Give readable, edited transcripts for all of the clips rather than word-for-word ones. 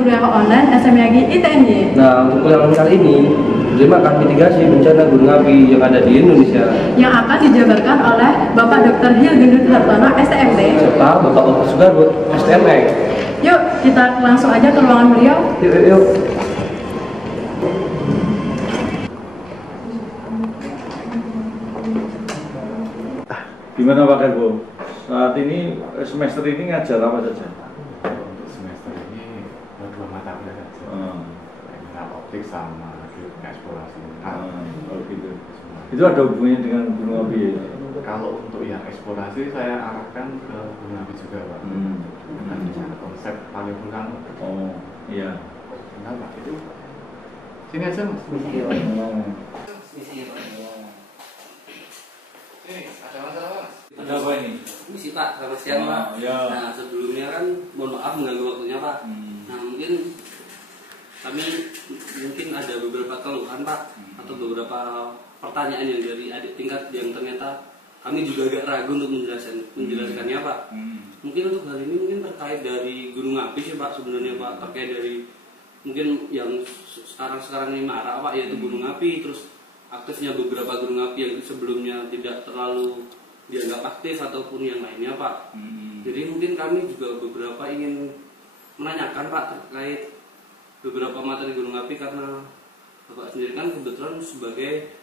kuliah online SMYG ITNY. Nah, untuk kuliah online kali ini, bertema akan mitigasi bencana gunung api yang ada di Indonesia Yang akan dijabarkan oleh Bapak Dr. Hil Gendut Hartono, STMT. serta Bapak Oka Sugarwo, STMX. Yuk, kita langsung aja ke ruangan beliau. Yuk. Gimana Pak Garbo? Saat ini semester ini ngajar apa saja? Untuk semester ini dua mata kuliah saja. Minat optik sama eksplorasi. Oh gitu. Itu ada hubungannya dengan gunung api ya? Kalau untuk yang eksplorasi saya arahkan ke gunung api juga Pak. Dengan konsep paleovulkan. Oh iya. Benar Pak, itu sini aja Mas. Ini ada masalah Mas? Ada apa ini? Misi Pak, selamat siang Pak. Ya. Nah sebelumnya kan mohon maaf mengganggu waktunya Pak. Nah mungkin kami ada beberapa keluhan Pak atau beberapa pertanyaan yang dari adik tingkat yang ternyata kami juga agak ragu untuk menjelaskannya Pak. Mungkin untuk hal ini mungkin terkait dari gunung api sih Pak sebenarnya Pak, terkait dari mungkin yang sekarang ini marak Pak, yaitu gunung api, terus aktifnya beberapa gunung api yang sebelumnya tidak terlalu dianggap aktif ataupun yang lainnya Pak. Jadi mungkin kami juga beberapa ingin menanyakan Pak terkait beberapa materi gunung api, karena Bapak sendiri kan kebetulan sebagai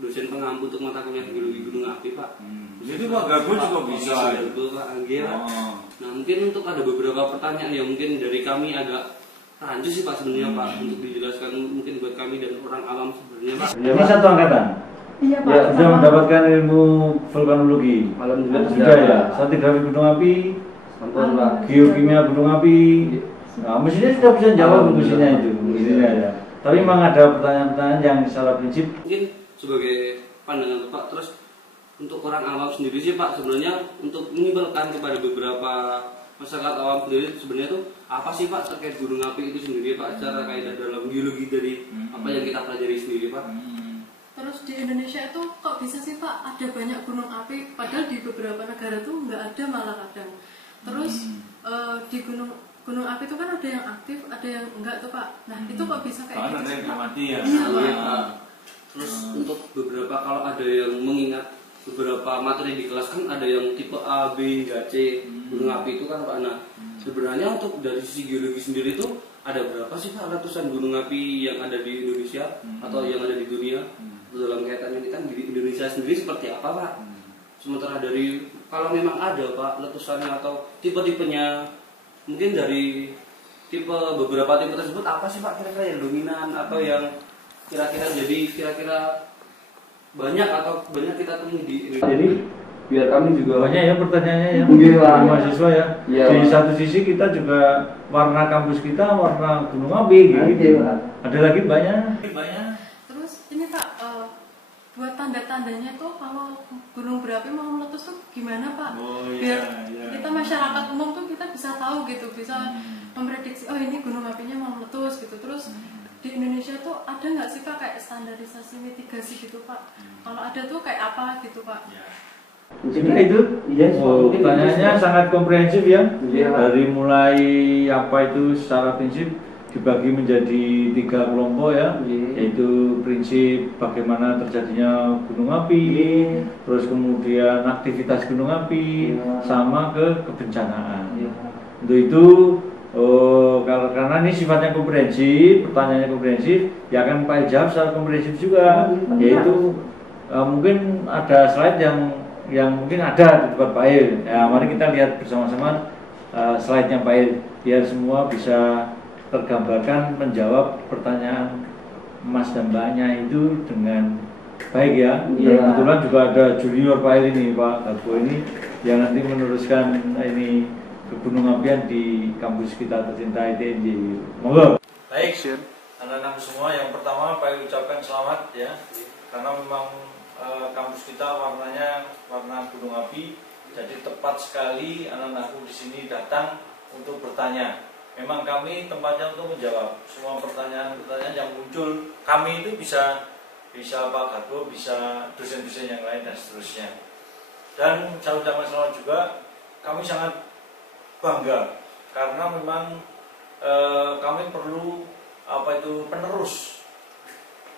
dosen pengampu untuk mata kuliah geologi gunung api Pak. Jadi Pak Garbo juga bisa. Pak Anggia. Nah mungkin untuk ada beberapa pertanyaan yang mungkin dari kami agak rancu sih Pak sebenarnya Pak, untuk dijelaskan mungkin buat kami dan orang awam sebenarnya Pak. Ini satu angkatan? Iya Pak. Ya, sudah mendapatkan ilmu vulkanologi. Alhamdulillah Sudah ya. Stratigrafi gunung api, Ampun Pak. geokimia gunung api. Nah, mestinya sudah bisa jawab mestinya itu. Mestinya ya. Tapi memang ada pertanyaan-pertanyaan yang secara prinsip. Mungkin sebagai pandangan Bapak, terus untuk orang awam sendiri sih Pak, sebenarnya untuk menyimpulkan kepada beberapa masyarakat awam sendiri sebenarnya itu apa sih Pak terkait gunung api itu sendiri Pak, secara kaidah dalam geologi dari apa yang kita pelajari sendiri Pak. Terus di Indonesia itu kok bisa sih Pak ada banyak gunung api, padahal di beberapa negara tuh nggak ada malah kadang. Terus di gunung api itu kan ada yang aktif, ada yang enggak tuh Pak. Nah itu kok bisa kayak gitu sih, Pak? mati ya. Iya Pak. Terus untuk beberapa, kalau ada yang mengingat beberapa materi di kelas kan ada yang tipe A, B, hingga C gunung api itu kan Pak. Nah sebenarnya untuk dari sisi geologi sendiri itu ada berapa sih Pak letusan gunung api yang ada di Indonesia atau yang ada di dunia? Dalam kaitan ini kan di Indonesia sendiri seperti apa Pak? Sementara dari kalau memang ada Pak letusannya atau tipe-tipenya, mungkin dari beberapa tipe tersebut apa sih Pak kira-kira yang dominan atau yang kira-kira banyak kita temui di Indonesia? Jadi biar kami juga Banyak ya pertanyaannya ya. Iya, Pak. Mahasiswa ya. Iya, Di Pak. satu sisi kita juga warna kampus kita warna gunung api gitu. Iya, Pak. Ada lagi banyak. Terus ini Pak, buat tanda-tandanya tuh kalau gunung berapi mau meletus tuh gimana Pak? Oh, Biar iya. kita masyarakat umum tuh kita bisa tahu gitu, bisa memprediksi oh ini gunung apinya mau meletus gitu. Terus di Indonesia tuh ada nggak sih Pak kayak standarisasi mitigasi gitu Pak? Kalau ada tuh kayak apa gitu Pak? Jadi itu pertanyaannya sangat komprehensif ya. Iya, Pak. Dari mulai apa itu secara prinsip dibagi menjadi 3 kelompok ya, Iya. yaitu prinsip bagaimana terjadinya gunung api, terus kemudian aktivitas gunung api, Iya. sama ke kebencanaan. Iya. Untuk itu karena ini sifatnya komprehensif, pertanyaannya komprehensif, ya akan Pak jawab secara komprehensif juga, yaitu mungkin ada slide yang mungkin ada di tempat Pak Il. Ya, mari kita lihat bersama-sama slide-nya Pak Il, biar semua bisa tergambarkan menjawab pertanyaan Mas dan Mbaknya itu dengan baik ya. Iya. Kebetulan juga ada junior Pak Il ini, Pak Garbo ini, yang nanti meneruskan ini ke gunung apian di kampus kita tercinta ITNJ. Monggo. Baik, anak-anak semua, yang pertama Pak Il ucapkan selamat ya, karena memang kampus kita warnanya warna gunung api, jadi tepat sekali anak-anakku di sini datang untuk bertanya. Memang kami tempatnya untuk menjawab semua pertanyaan-pertanyaan yang muncul. Kami itu bisa Pak Garbo, bisa dosen-dosen yang lain dan seterusnya. Dan saya ucapkan selamat juga, kami sangat bangga karena memang kami perlu penerus.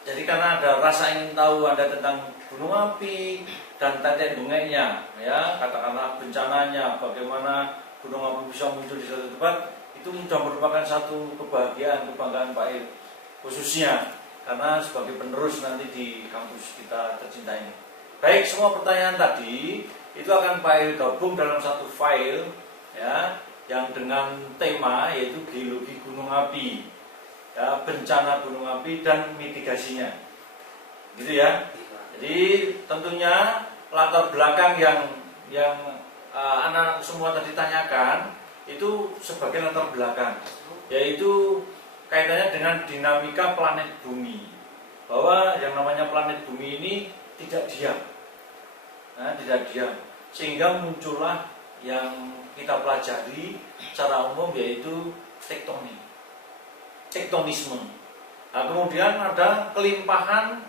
Jadi karena ada rasa ingin tahu Anda tentang gunung api dan tetek bunganya, ya, katakanlah bencananya, bagaimana gunung api bisa muncul di suatu tempat, itu sudah merupakan satu kebahagiaan, kebanggaan Pak Il, khususnya karena sebagai penerus nanti di kampus kita tercinta ini. Baik, semua pertanyaan tadi itu akan Pak Il gabung dalam satu file, ya, yang dengan tema yaitu geologi gunung api, ya, bencana gunung api dan mitigasinya, gitu ya. Jadi tentunya latar belakang yang anak semua tadi tanyakan itu sebagai latar belakang, yaitu kaitannya dengan dinamika planet bumi, bahwa yang namanya planet bumi ini tidak diam, tidak diam, sehingga muncullah yang kita pelajari secara umum yaitu tektonisme. Nah, kemudian ada kelimpahan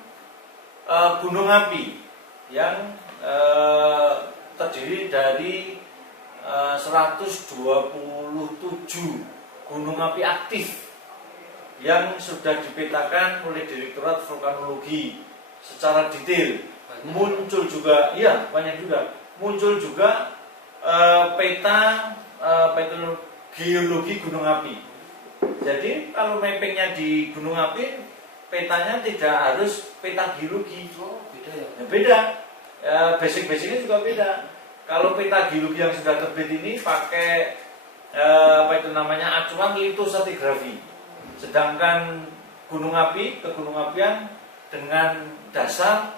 gunung api yang terdiri dari 127 gunung api aktif yang sudah dipetakan oleh Direktorat Vulkanologi secara detail. Muncul juga, iya banyak juga, muncul juga peta geologi gunung api. Jadi kalau mappingnya di gunung api, petanya tidak harus peta geologi. Beda ya? Ya, beda. Basic-basicnya juga beda. Kalau peta geologi yang sudah terbit ini pakai acuan litostratigrafi. Sedangkan gunung api, gunung apian dengan dasar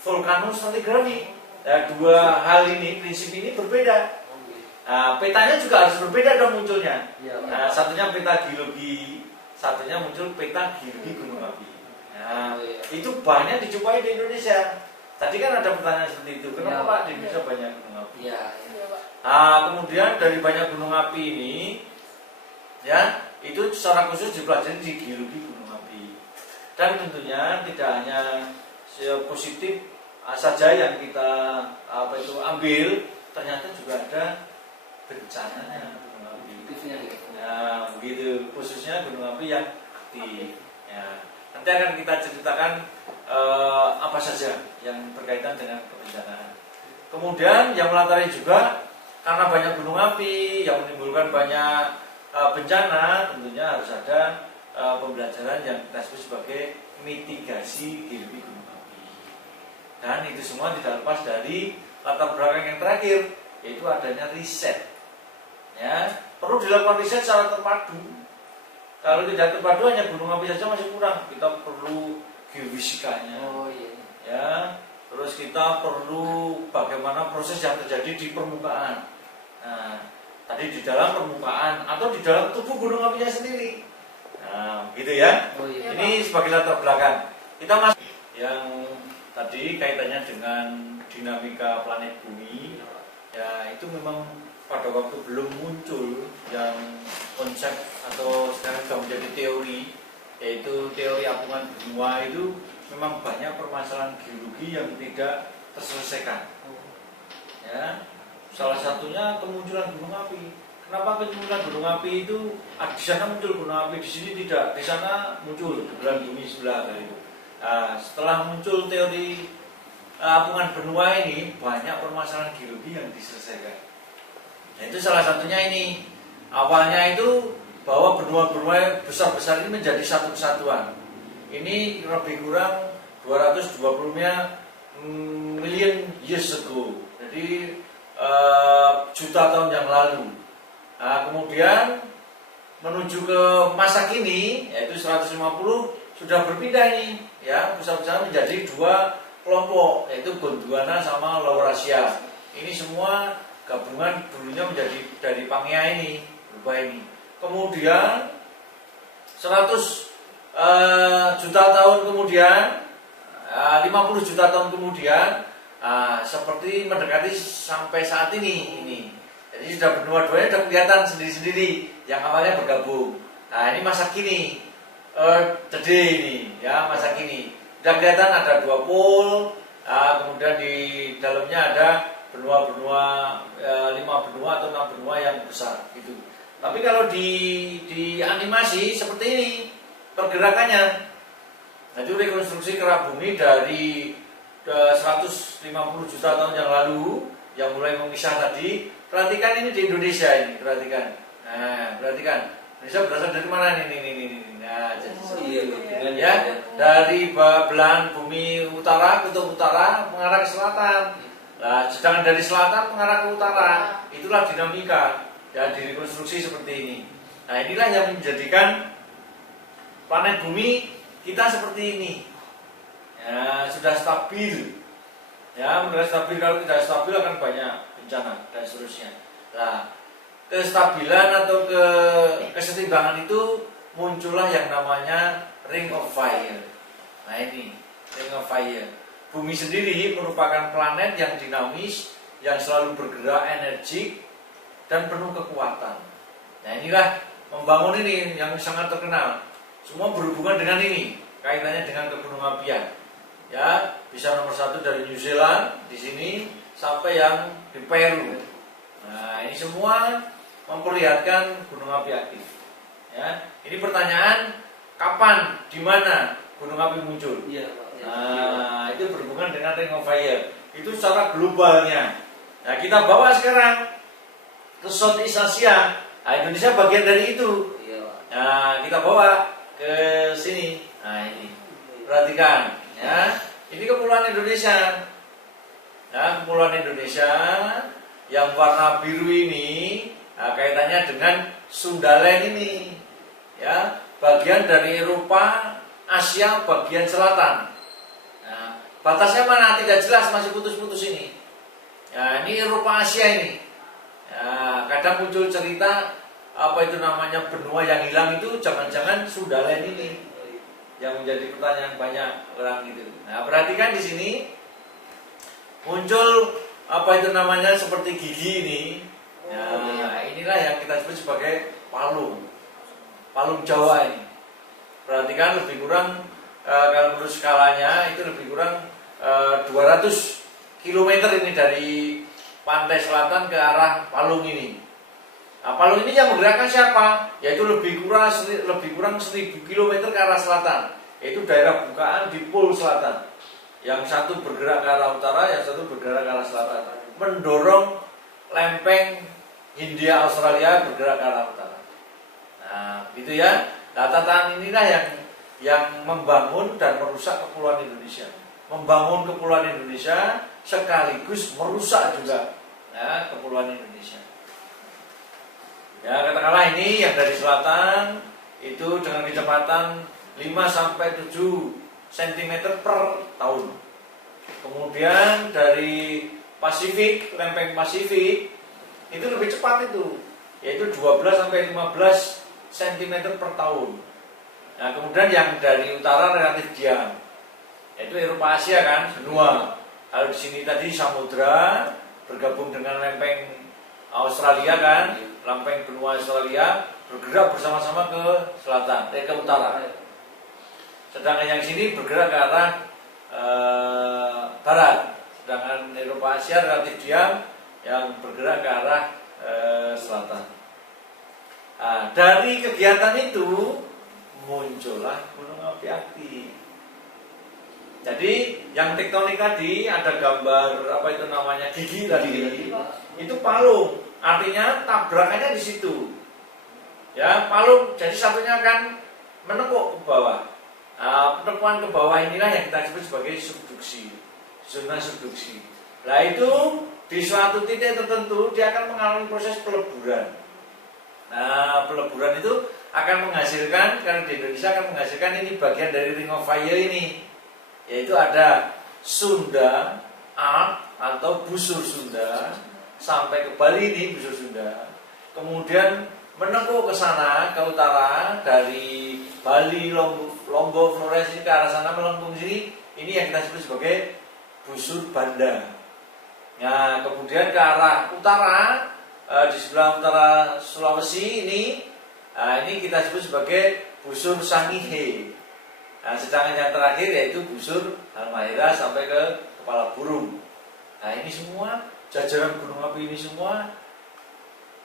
vulkanostratigrafi. Nah, dua hal ini, prinsip ini berbeda. Petanya juga harus berbeda dong munculnya. Satunya peta geologi, satunya muncul peta geologi gunung api. Itu banyak dijumpai di Indonesia. Tadi kan ada pertanyaan seperti itu. Kenapa Pak di Indonesia banyak gunung api? Kemudian dari banyak gunung api ini, ya, itu secara khusus dipelajari di geologi gunung api. Dan tentunya tidak hanya positif saja yang kita ambil, ternyata juga ada bencananya gunung api. Ya, begitu, khususnya gunung api yang aktif. Ya. Nanti akan kita ceritakan apa saja yang berkaitan dengan kebencanaan. Kemudian yang melatari juga karena banyak gunung api yang menimbulkan banyak bencana, tentunya harus ada pembelajaran yang kita sebut sebagai mitigasi geologi gunung api. Dan itu semua tidak lepas dari latar belakang yang terakhir, yaitu adanya riset. Ya, perlu dilakukan riset secara terpadu. Kalau tidak terpadu hanya gunung api saja masih kurang. Kita perlu geofisikanya. Ya, terus kita perlu bagaimana proses yang terjadi di permukaan. Nah, tadi di dalam permukaan atau di dalam tubuh gunung apinya sendiri. Nah, gitu ya. Ini sebagai latar belakang. Kita masuk yang tadi kaitannya dengan dinamika planet bumi. Ya, itu memang pada waktu belum muncul yang konsep atau sekarang sudah menjadi teori, yaitu teori apungan benua, itu memang banyak permasalahan geologi yang tidak terselesaikan. Ya, salah satunya kemunculan gunung api. Kenapa kemunculan gunung api itu di sana muncul gunung api, di sini tidak, di sana muncul di belahan bumi sebelah itu. Nah, setelah muncul teori apungan benua ini, banyak permasalahan geologi yang diselesaikan. Nah, itu salah satunya ini. Awalnya itu bahwa benua-benua besar-besar ini menjadi satu kesatuan. Ini lebih kurang 220 million years ago. Jadi juta tahun yang lalu. Nah, kemudian menuju ke masa kini, yaitu 150, sudah berpindah nih, ya, besar-besar menjadi dua kelompok, yaitu Gondwana sama Laurasia. Ini semua gabungan dulunya menjadi dari Pangea ini, berubah ini. Kemudian 100 juta tahun kemudian, 50 juta tahun kemudian, seperti mendekati sampai saat ini. Jadi sudah benua-duanya sudah kelihatan sendiri-sendiri yang awalnya bergabung. Nah, ini masa kini, today ini, ya, masa kini. Sudah kelihatan ada dua pool, kemudian di dalamnya ada benua-benua, 5 benua atau 6 benua yang besar gitu. Tapi kalau di animasi seperti ini pergerakannya. Nah, itu rekonstruksi kerak bumi dari 150 juta tahun yang lalu yang mulai memisah tadi. Perhatikan ini di Indonesia ini, perhatikan. Nah, perhatikan. Indonesia berasal dari mana ini. Nah, jadi ya, dari belahan bumi utara, kutub utara mengarah ke selatan. Nah, sedangkan dari selatan mengarah ke utara. Itulah dinamika. Ya, direkonstruksi seperti ini. Nah, inilah yang menjadikan planet bumi kita seperti ini. Ya, sudah stabil. Ya, mengenai stabil, kalau tidak stabil akan banyak bencana dan seterusnya. Nah, kestabilan atau kesetimbangan itu muncullah yang namanya Ring of Fire. Nah, ini Ring of Fire. Bumi sendiri merupakan planet yang dinamis, yang selalu bergerak energik dan penuh kekuatan. Nah, inilah membangun ini yang sangat terkenal. Semua berhubungan dengan ini, kaitannya dengan kegunung apian. Ya, bisa nomor 1 dari New Zealand di sini sampai yang di Peru. Nah, ini semua memperlihatkan gunung api aktif. Ya, ini pertanyaan kapan, di mana gunung api muncul? Iya, Pak. Nah, itu berhubungan dengan Ring of Fire. Itu secara globalnya. Nah, kita bawa sekarang ke Southeast Asia. Nah, Indonesia bagian dari itu. Iya, Pak. Nah, kita bawa ke sini. Nah, ini perhatikan, ya. Ini kepulauan Indonesia. Ya, kepulauan Indonesia yang warna biru ini, nah, kaitannya dengan Sundalen ini. Ya, bagian dari Eropa, Asia bagian selatan. Nah, batasnya mana tidak jelas, masih putus-putus ini. Ya, ini Eropa Asia ini. Ya, kadang muncul cerita apa itu namanya benua yang hilang itu jangan-jangan Sundalen ini yang menjadi pertanyaan banyak orang itu. Nah, perhatikan di sini muncul apa itu namanya seperti gigi ini. Nah, inilah yang kita sebut sebagai palung Jawa ini. Perhatikan lebih kurang kalau menurut skalanya itu lebih kurang 200 km ini dari pantai selatan ke arah palung ini. Nah, palung ini yang menggerakkan siapa? Yaitu lebih kurang 1000 km ke arah selatan. Yaitu daerah bukaan di pol selatan. Yang satu bergerak ke arah utara, yang satu bergerak ke arah selatan. Mendorong lempeng Hindia Australia bergerak ke arah utara. Nah, gitu ya. Nah, tatanan inilah yang membangun dan merusak kepulauan Indonesia. Membangun kepulauan Indonesia sekaligus merusak juga ya, kepulauan Indonesia. Ya, katakanlah ini yang dari selatan itu dengan kecepatan 5-7 cm per tahun. Kemudian dari Pasifik, lempeng Pasifik itu lebih cepat itu, yaitu 12-15 cm per tahun. Nah, kemudian yang dari utara relatif diam, yaitu Eropa Asia kan, benua. Kalau di sini tadi samudra bergabung dengan lempeng Australia kan, lempeng benua Australia bergerak bersama-sama ke selatan, ke utara. Sedangkan yang sini bergerak ke arah barat. Sedangkan Eropa Asia relatif diam, yang bergerak ke arah selatan. Nah, dari kegiatan itu muncullah gunung api aktif. Jadi yang tektonik tadi ada gambar apa itu namanya gigi tadi, itu palung, artinya tabrakannya di situ. Ya, palung, jadi satunya akan menekuk ke bawah. Nah, penekuan ke bawah inilah yang kita sebut sebagai subduksi, zona subduksi. Nah, itu di suatu titik tertentu dia akan mengalami proses peleburan. Nah, peleburan itu akan menghasilkan, karena di Indonesia akan menghasilkan ini bagian dari Ring of Fire ini, yaitu ada Sunda Arc atau busur Sunda sampai ke Bali ini busur Sunda. Kemudian menekuk ke sana ke utara dari Bali, Lombok, Flores ke arah sana melengkung sini. Ini yang kita sebut sebagai busur Banda. Nah, kemudian ke arah utara di sebelah utara Sulawesi ini, ini kita sebut sebagai busur Sangihe. Nah, sedangkan yang terakhir yaitu busur Halmahera sampai ke Kepala Burung. Nah, ini semua jajaran gunung api ini semua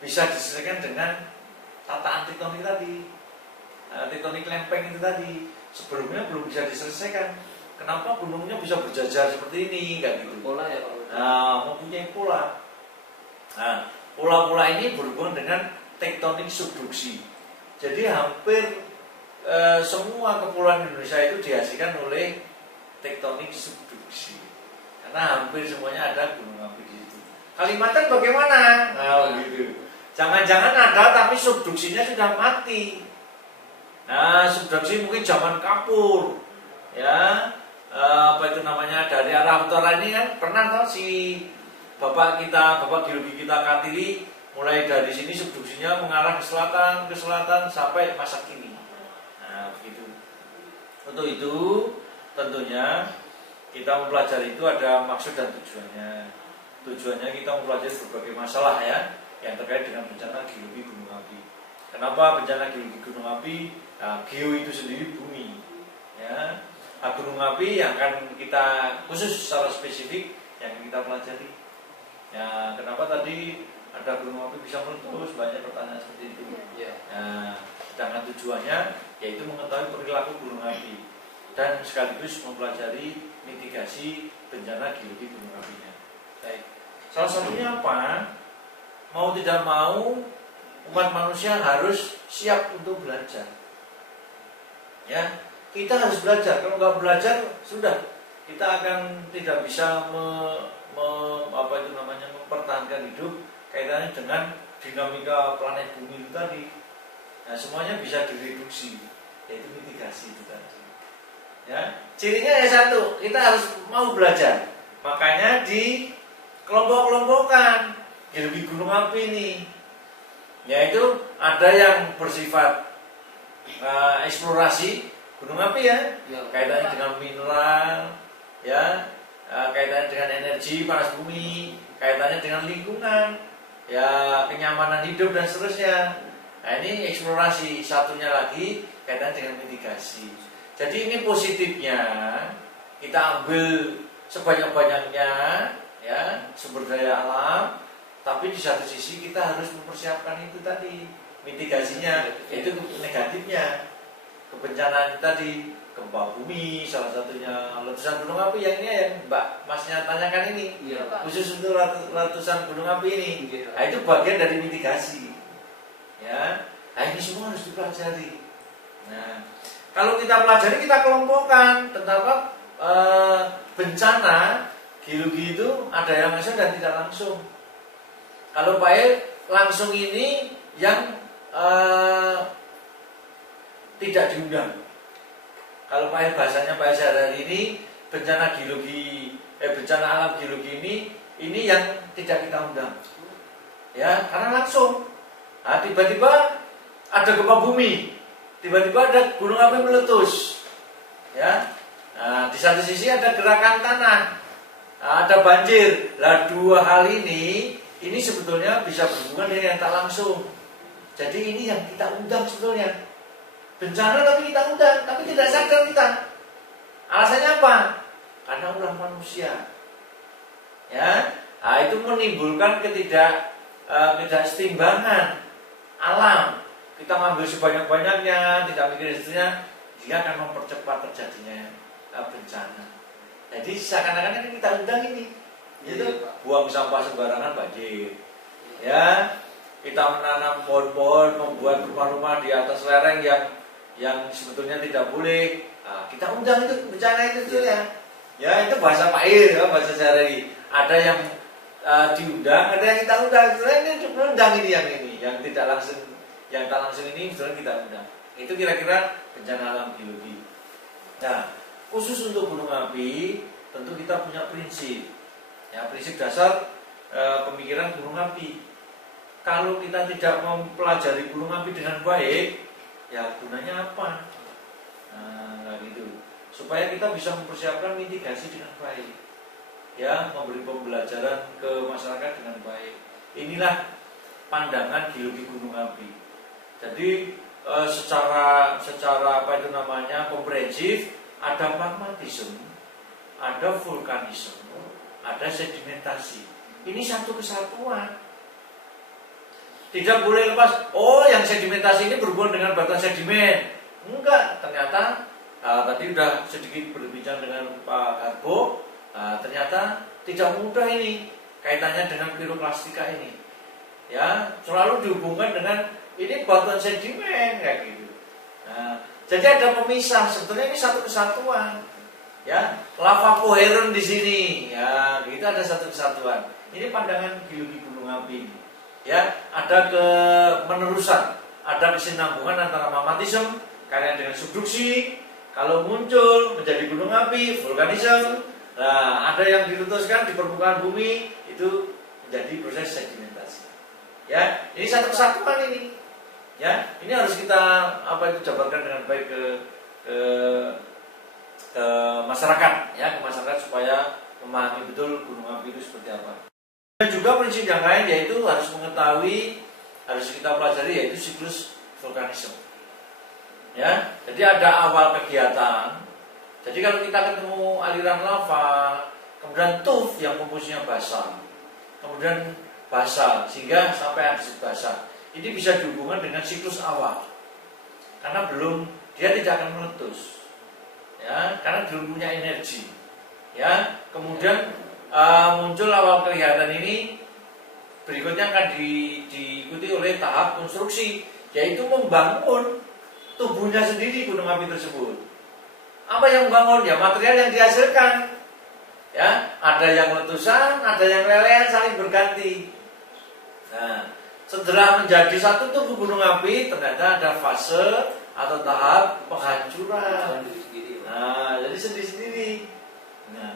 bisa diselesaikan dengan tataan tektonik tadi, tektonik lempeng itu tadi sebelumnya belum bisa diselesaikan. Kenapa gunungnya bisa berjajar seperti ini, kayak gitu? Pola ya Pak. Nah, mempunyai pola. Nah, pola-pola ini berhubungan dengan tektonik subduksi. Jadi hampir semua kepulauan Indonesia itu dihasilkan oleh tektonik subduksi. Karena hampir semuanya ada gunung api di situ. Kalimantan bagaimana? Nah, gitu. Jangan-jangan ada tapi subduksinya sudah mati. Nah, subduksi mungkin zaman kapur, ya. Apa itu namanya, dari arah utara ini kan pernah toh si bapak geologi kita Kartini, mulai dari sini subduksinya mengarah ke selatan sampai masa kini. Nah, begitu. Untuk itu tentunya kita mempelajari itu ada maksud dan tujuannya. Tujuannya kita mempelajari berbagai masalah ya yang terkait dengan bencana geologi gunung api. Kenapa bencana geologi gunung api? Nah, geo itu sendiri bumi, ya. Nah, gunung api yang akan kita khusus secara spesifik yang kita pelajari. Ya, kenapa tadi ada gunung api bisa meletus? Banyak pertanyaan seperti itu. Ya. Nah, sedangkan tujuannya yaitu mengetahui perilaku gunung api dan sekaligus mempelajari mitigasi bencana geologi gunung apinya. Baik. Salah satunya apa? Mau tidak mau umat manusia harus siap untuk belajar. Ya, kita harus belajar. Kalau nggak belajar, sudah kita akan tidak bisa mempertahankan hidup kaitannya dengan dinamika planet bumi itu tadi. Nah, semuanya bisa direduksi, yaitu mitigasi itu tadi. Ya, cirinya ya satu, kita harus mau belajar. Makanya di kelompok-kelompokan geologi gunung api ini, yaitu ada yang bersifat eksplorasi gunung api ya, kaitannya dengan mineral, ya, kaitannya dengan energi panas bumi, kaitannya dengan lingkungan, ya, kenyamanan hidup dan seterusnya. Nah, ini eksplorasi. Satunya lagi kaitannya dengan mitigasi. Jadi ini positifnya kita ambil sebanyak-banyaknya ya sumber daya alam, tapi di satu sisi kita harus mempersiapkan itu tadi mitigasinya, yaitu negatifnya. Kebencanaan tadi, gempa bumi salah satunya, letusan gunung api yang ini yang Mbak Masnya tanyakan ini, Iya, Pak. khusus untuk letusan gunung api ini. Nah, itu bagian dari mitigasi. Ya, nah ini semua harus dipelajari. Nah, kalau kita pelajari, kita kelompokkan tentang apa? Bencana geologi itu ada yang langsung dan tidak langsung. Kalau langsung ini yang tidak diundang. Kalau bahasanya Pak sehari ini bencana alam geologi ini yang tidak kita undang. Ya, karena langsung. Nah, tiba-tiba ada gempa bumi, tiba-tiba ada gunung api meletus. Ya. Nah, di satu sisi ada gerakan tanah, ada banjir. Lah, dua hal ini sebetulnya bisa berhubungan dengan yang tak langsung. Jadi ini yang kita undang sebetulnya. Bencana tapi kita undang, tapi tidak sadar kita. Alasannya apa? Karena ulah manusia. Ya, nah, itu menimbulkan ketidaksetimbangan alam. Kita ngambil sebanyak-banyaknya, tidak mikir istrinya, dia akan mempercepat terjadinya bencana. Jadi seakan-akan ini kita undang ini, yaitu buang sampah sembarangan banjir. Ya, kita menanam pohon-pohon, membuat rumah-rumah di atas lereng yang sebetulnya tidak boleh. Nah, kita undang itu bencana itu ya. Ya, itu bahasa Pair, ya, bahasa sehari. Ada yang diundang, ada yang kita undang. Ini undang ini yang tidak langsung, yang tak langsung ini sebetulnya kita undang. Itu kira-kira bencana alam geologi. Nah, khusus untuk gunung api, tentu kita punya prinsip. Ya, prinsip dasar pemikiran gunung api. Kalau kita tidak mempelajari gunung api dengan baik, ya gunanya apa? Nah, gitu. Supaya kita bisa mempersiapkan mitigasi dengan baik. Ya, memberi pembelajaran ke masyarakat dengan baik. Inilah pandangan geologi gunung api. Jadi secara apa itu namanya komprehensif, ada magmatisme, ada vulkanisme, ada sedimentasi. Ini satu kesatuan. Tidak boleh lepas, oh yang sedimentasi ini berhubungan dengan batuan sedimen. Enggak, ternyata tadi sudah sedikit berbincang dengan Pak Garbo, ternyata tidak mudah ini kaitannya dengan piroklastika ini. Ya, selalu dihubungkan dengan ini batuan sedimen kayak gitu. Nah, jadi ada pemisah, sebetulnya ini satu kesatuan. Ya, lava koheren di sini. Ya, gitu ada satu kesatuan. Ini pandangan geologi gunung api. Ya, ada kemenerusan, ada kesinambungan antara magmatisme kaitan dengan subduksi. Kalau muncul menjadi gunung api, vulkanisme. Nah, ada yang diletuskan di permukaan bumi itu menjadi proses sedimentasi. Ya, ini satu kesatuan ini. Ya, ini harus kita jabarkan dengan baik ke masyarakat, ya, ke masyarakat supaya memahami betul gunung api itu seperti apa. Dan juga prinsip yang lain yaitu harus mengetahui, harus kita pelajari yaitu siklus vulkanisme. Ya, jadi ada awal kegiatan. Jadi kalau kita ketemu aliran lava, kemudian tuff yang komposisinya basal, kemudian basal sehingga sampai andesit basal. Ini bisa dihubungkan dengan siklus awal. Karena dia tidak akan meletus. Ya, karena belum punya energi. Ya, kemudian muncul awal kegiatan ini, berikutnya akan diikuti oleh tahap konstruksi, yaitu membangun tubuhnya sendiri gunung api tersebut. Apa yang membangun? Ya material yang dihasilkan. Ya, ada yang letusan, ada yang lelehan saling berganti. Nah, setelah menjadi satu tubuh gunung api, ternyata ada fase atau tahap penghancuran. Nah, jadi sendiri-sendiri. Nah,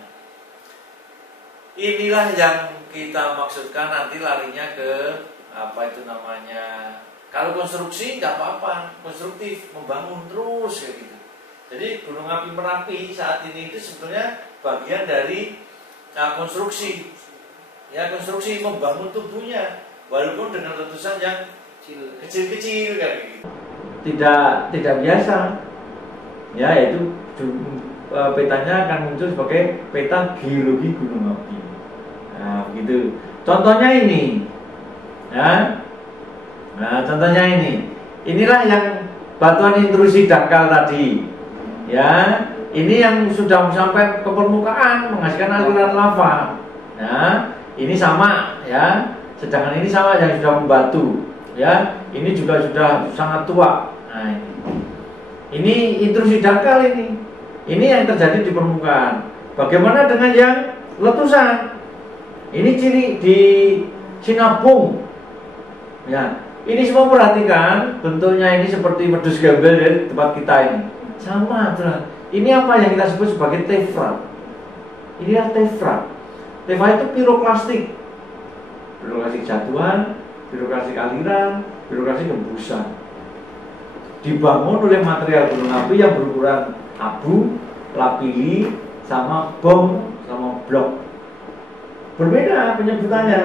inilah yang kita maksudkan nanti larinya ke apa itu namanya. Kalau konstruksi nggak apa-apa, konstruktif, membangun terus kayak gitu. Jadi gunung api Merapi saat ini itu sebetulnya bagian dari konstruksi. Ya, konstruksi membangun tubuhnya walaupun dengan letusan yang kecil-kecil kayak gitu. Tidak biasa. Ya, itu petanya akan muncul sebagai peta geologi gunung api. Nah, begitu. Contohnya ini. Ya. Nah, contohnya ini. Inilah yang batuan intrusi dangkal tadi. Ya, ini yang sudah sampai ke permukaan menghasilkan aliran lava. Nah, ini sama ya. Sedangkan ini sama yang sudah membatu. Ya, ini juga sudah sangat tua. Nah, ini intrusi dangkal ini. Ini yang terjadi di permukaan. Bagaimana dengan yang letusan? Ini ciri di Sinabung. Ya, ini semua perhatikan bentuknya ini seperti wedus gembel dari tempat kita ini. Sama, teman. Ini apa yang kita sebut sebagai tefra. Inilah tefra. Tefra itu piroklastik. Piroklastik jatuhan, piroklastik aliran, piroklastik hembusan. Dibangun oleh material gunung api yang berukuran abu, lapili, sama bom, sama blok. Berbeda penyebutannya,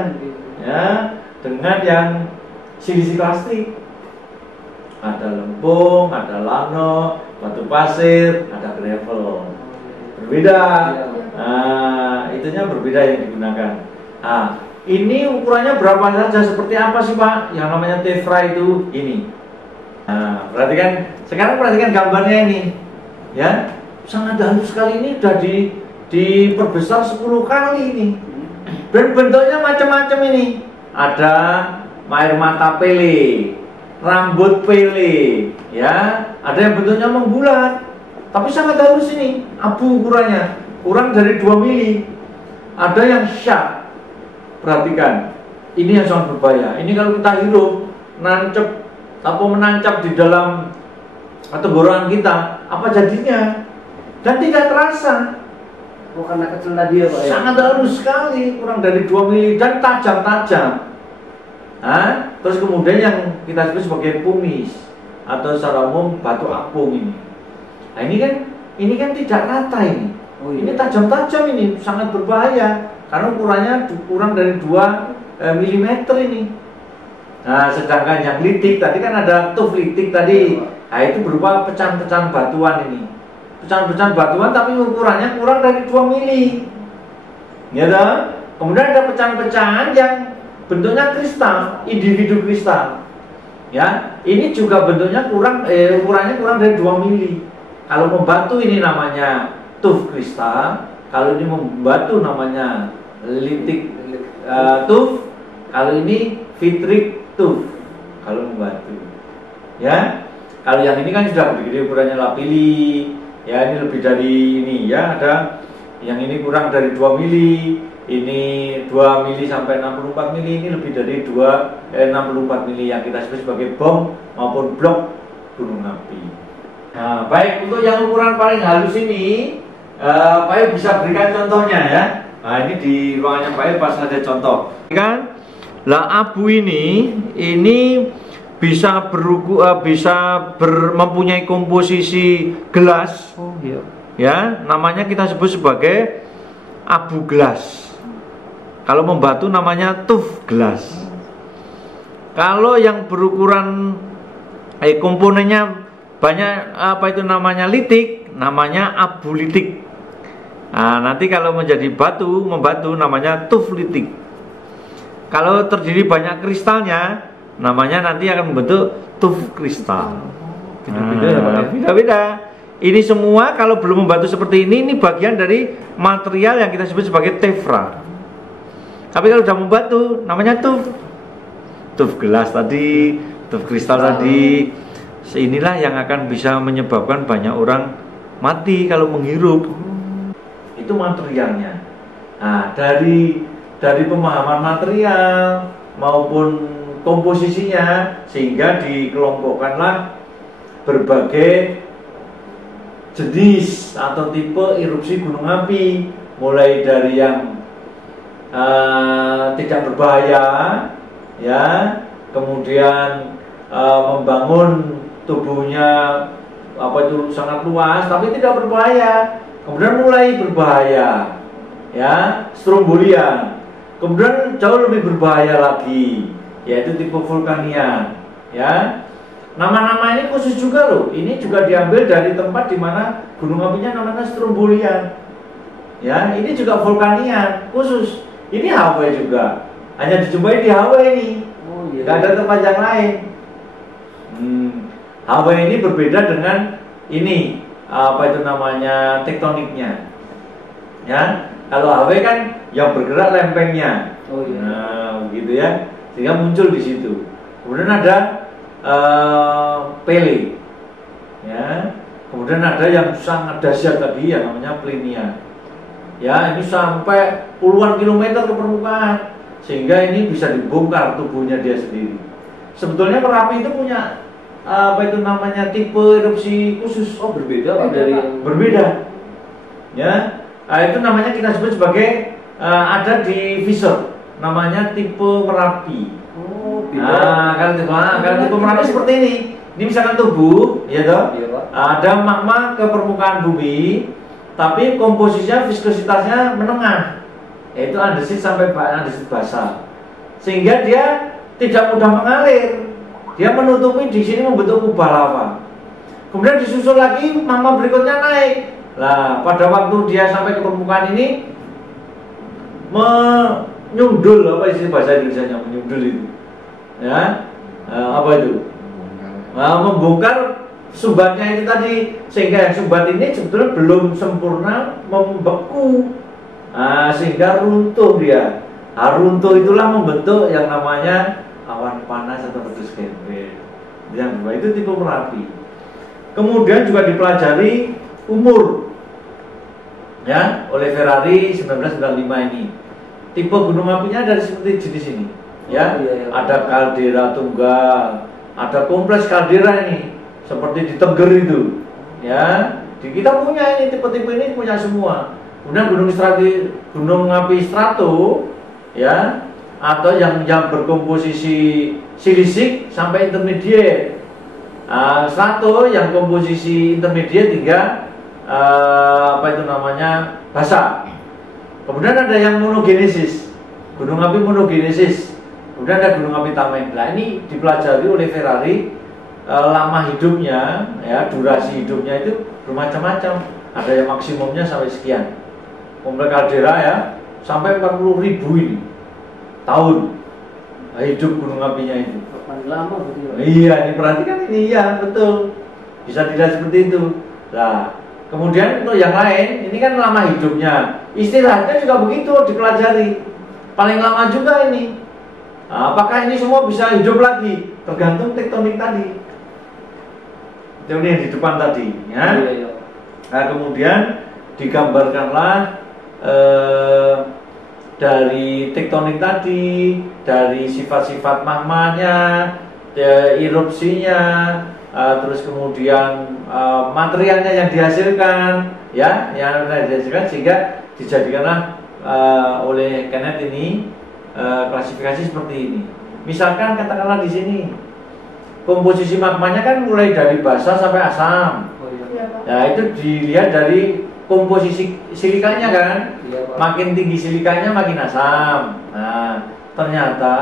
ya, dengan yang silisiklastik. Ada lempung, ada lano, batu pasir, ada gravel. Berbeda. Nah, itunya berbeda yang digunakan. Nah, ini ukurannya berapa saja? Seperti apa sih Pak? Yang namanya tefra itu ini. Nah, sekarang perhatikan gambarnya ini. Ya, sangat halus sekali ini sudah diperbesar 10 kali ini. Dan bentuknya macam-macam ini. Ada air mata pele, rambut pele, ya. Ada yang bentuknya membulat, tapi sangat halus ini. Abu ukurannya, kurang dari 2 mili. Ada yang sharp. Perhatikan, ini yang sangat berbahaya. Ini kalau kita hirup, menancap di dalam tenggorokan kita, apa jadinya? Dan tidak terasa. Oh, karena kecil tadi ya Pak ya? Sangat halus sekali, kurang dari 2 mili dan tajam-tajam. Nah, terus kemudian yang kita sebut sebagai pumis atau secara umum batu apung ini. Nah, ini kan tidak rata ini. Oh, iya. Ini tajam-tajam ini, sangat berbahaya karena ukurannya kurang dari 2 mm ini. Nah, sedangkan yang litik tadi kan ada tuf litik tadi. Nah, itu berupa pecahan-pecahan batuan ini. Pecahan-pecahan batuan tapi ukurannya kurang dari 2 mili. Ya toh? Kemudian ada pecahan-pecahan yang bentuknya kristal, individu kristal. Ya, ini juga bentuknya ukurannya kurang dari 2 mili. Kalau membatu ini namanya tuf kristal, kalau ini membatu namanya litik tuf, kalau ini vitrik tuf. Kalau membatu, ya. Kalau yang ini kan sudah gede ukurannya lapili, ya ini lebih dari ini, ya ada yang ini kurang dari 2 mili, ini 2 mili sampai 64 mili, ini lebih dari 64 mili yang kita sebut sebagai bom maupun blok gunung api. Nah, baik, untuk yang ukuran paling halus ini, Pak Il bisa berikan contohnya ya. Nah, ini di ruangannya Pak Il pas ada contoh. Kan, lah abu ini bisa mempunyai komposisi gelas. Oh iya. Ya, namanya kita sebut sebagai abu gelas. Kalau membatu namanya tuf gelas. Kalau yang berukuran komponennya banyak namanya litik, namanya abu litik. Nah, nanti kalau menjadi membatu namanya tuf litik. Kalau terdiri banyak kristalnya, namanya nanti akan membentuk tuf kristal. Beda-beda ya, Pak, ya? Beda-beda. Ini semua kalau belum membatu seperti ini bagian dari material yang kita sebut sebagai tefra. Tapi kalau sudah membatu, namanya tuf gelas tadi, tuf kristal tadi. Inilah yang akan bisa menyebabkan banyak orang mati kalau menghirup. Itu materialnya. Nah, dari pemahaman material maupun komposisinya, sehingga dikelompokkanlah berbagai jenis atau tipe erupsi gunung api, mulai dari yang tidak berbahaya, ya, kemudian membangun tubuhnya sangat luas tapi tidak berbahaya, kemudian mulai berbahaya, ya, strombolian, kemudian jauh lebih berbahaya lagi, yaitu tipe vulkanian, ya. Nama-nama ini khusus juga loh. Ini juga diambil dari tempat di mana gunung apinya namanya strombolian. Ya, ini juga vulkanian khusus. Ini Hawaii juga. Hanya dijumpai di Hawaii ini. Oh iya. Gak ada tempat yang lain. Hawaii ini berbeda dengan ini tektoniknya. Ya, kalau Hawaii kan yang bergerak lempengnya. Oh iya. Nah, begitu ya. Sehingga muncul di situ. Kemudian ada Pele, ya. Kemudian ada yang sangat dahsyat tadi yang namanya Plinia, ya, ini sampai puluhan kilometer ke permukaan, sehingga ini bisa dibongkar tubuhnya dia sendiri. Sebetulnya Merapi itu punya tipe erupsi khusus. Oh, berbeda Pak dari yang berbeda, ya. Itu namanya kita sebut sebagai ada di Fisher, namanya tipe Merapi. Oh, beda. Nah, kalau tipe Merapi seperti ini. Ini misalkan tubuh, ya toh? Iya, Pak. Ada magma ke permukaan bumi, tapi komposisinya viskositasnya menengah, yaitu andesit sampai andesit basal, sehingga dia tidak mudah mengalir. Dia menutupi di sini membentuk kubah lava. Kemudian disusul lagi magma berikutnya naik. Nah, pada waktu dia sampai ke permukaan ini menyundul, apa istilah bahasa Indonesianya menyundul itu? Ya, apa itu? Membongkar sumbatnya itu tadi, sehingga sumbat ini sebetulnya belum sempurna membeku, sehingga runtuh dia. Runtuh itulah membentuk yang namanya awan panas atau letus gembel. Yang itu tipe Merapi. Kemudian juga dipelajari umur, ya, oleh Ferrari 1995 ini. Tipe gunung apinya dari seperti jenis ini, ya. Iya. Ada kaldera tunggal. Ada kompleks kaldera ini, seperti di Tengger itu, ya. Kita punya ini tipe-tipe ini punya semua. Kemudian gunung api strato, ya, atau yang berkomposisi silisik sampai intermediate. Strato yang komposisi intermediate hingga basah. Kemudian ada yang monogenesis, gunung api monogenesis. Kemudian ada gunung api Tameng. Nah, ini dipelajari oleh Ferrari, lama hidupnya, ya, durasi hidupnya itu bermacam-macam. Ada yang maksimumnya sampai sekian. Kompleks kaldera, ya, sampai 40.000 ini tahun. hidup gunung apinya itu. Paling lama betul. Iya, diperhatikan ini ya betul. Bisa dilihat seperti itu. Nah, kemudian untuk yang lain, ini kan lama hidupnya. Istilahnya juga begitu dipelajari. Paling lama juga ini. Nah, apakah ini semua bisa hidup lagi? Tergantung tektonik tadi. Itu yang di depan tadi, ya. Iya. Nah, kemudian digambarkanlah dari tektonik tadi, dari sifat-sifat magmanya, erupsinya, terus kemudian materialnya yang dihasilkan, ya, yang dihasilkan sehingga dijadikanlah oleh Kenneth ini klasifikasi seperti ini. Misalkan katakanlah di sini komposisi magmanya kan mulai dari basa sampai asam. Oh iya. Iya, Pak. Ya itu dilihat dari komposisi silikanya kan. Iya, Pak. Makin tinggi silikanya makin asam. Nah, ternyata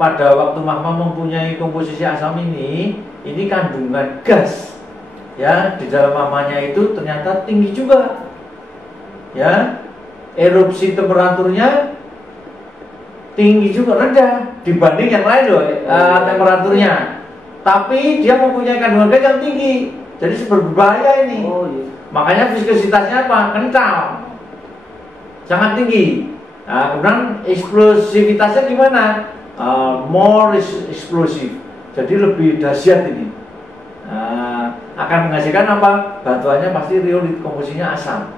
pada waktu magma mempunyai komposisi asam ini kandungan gas ya di dalam magmanya itu ternyata tinggi juga. Ya, erupsi temperaturnya tinggi juga, rendah dibanding yang lain loh temperaturnya. Tapi dia mempunyai kandungan gas yang tinggi, jadi berbahaya ini. Oh iya. Makanya viskositasnya apa? Kental, sangat tinggi. Nah, kemudian eksplosivitasnya gimana? More explosive, jadi lebih dahsyat ini. Nah, akan menghasilkan apa? Batuannya pasti riolit, komposisinya asam.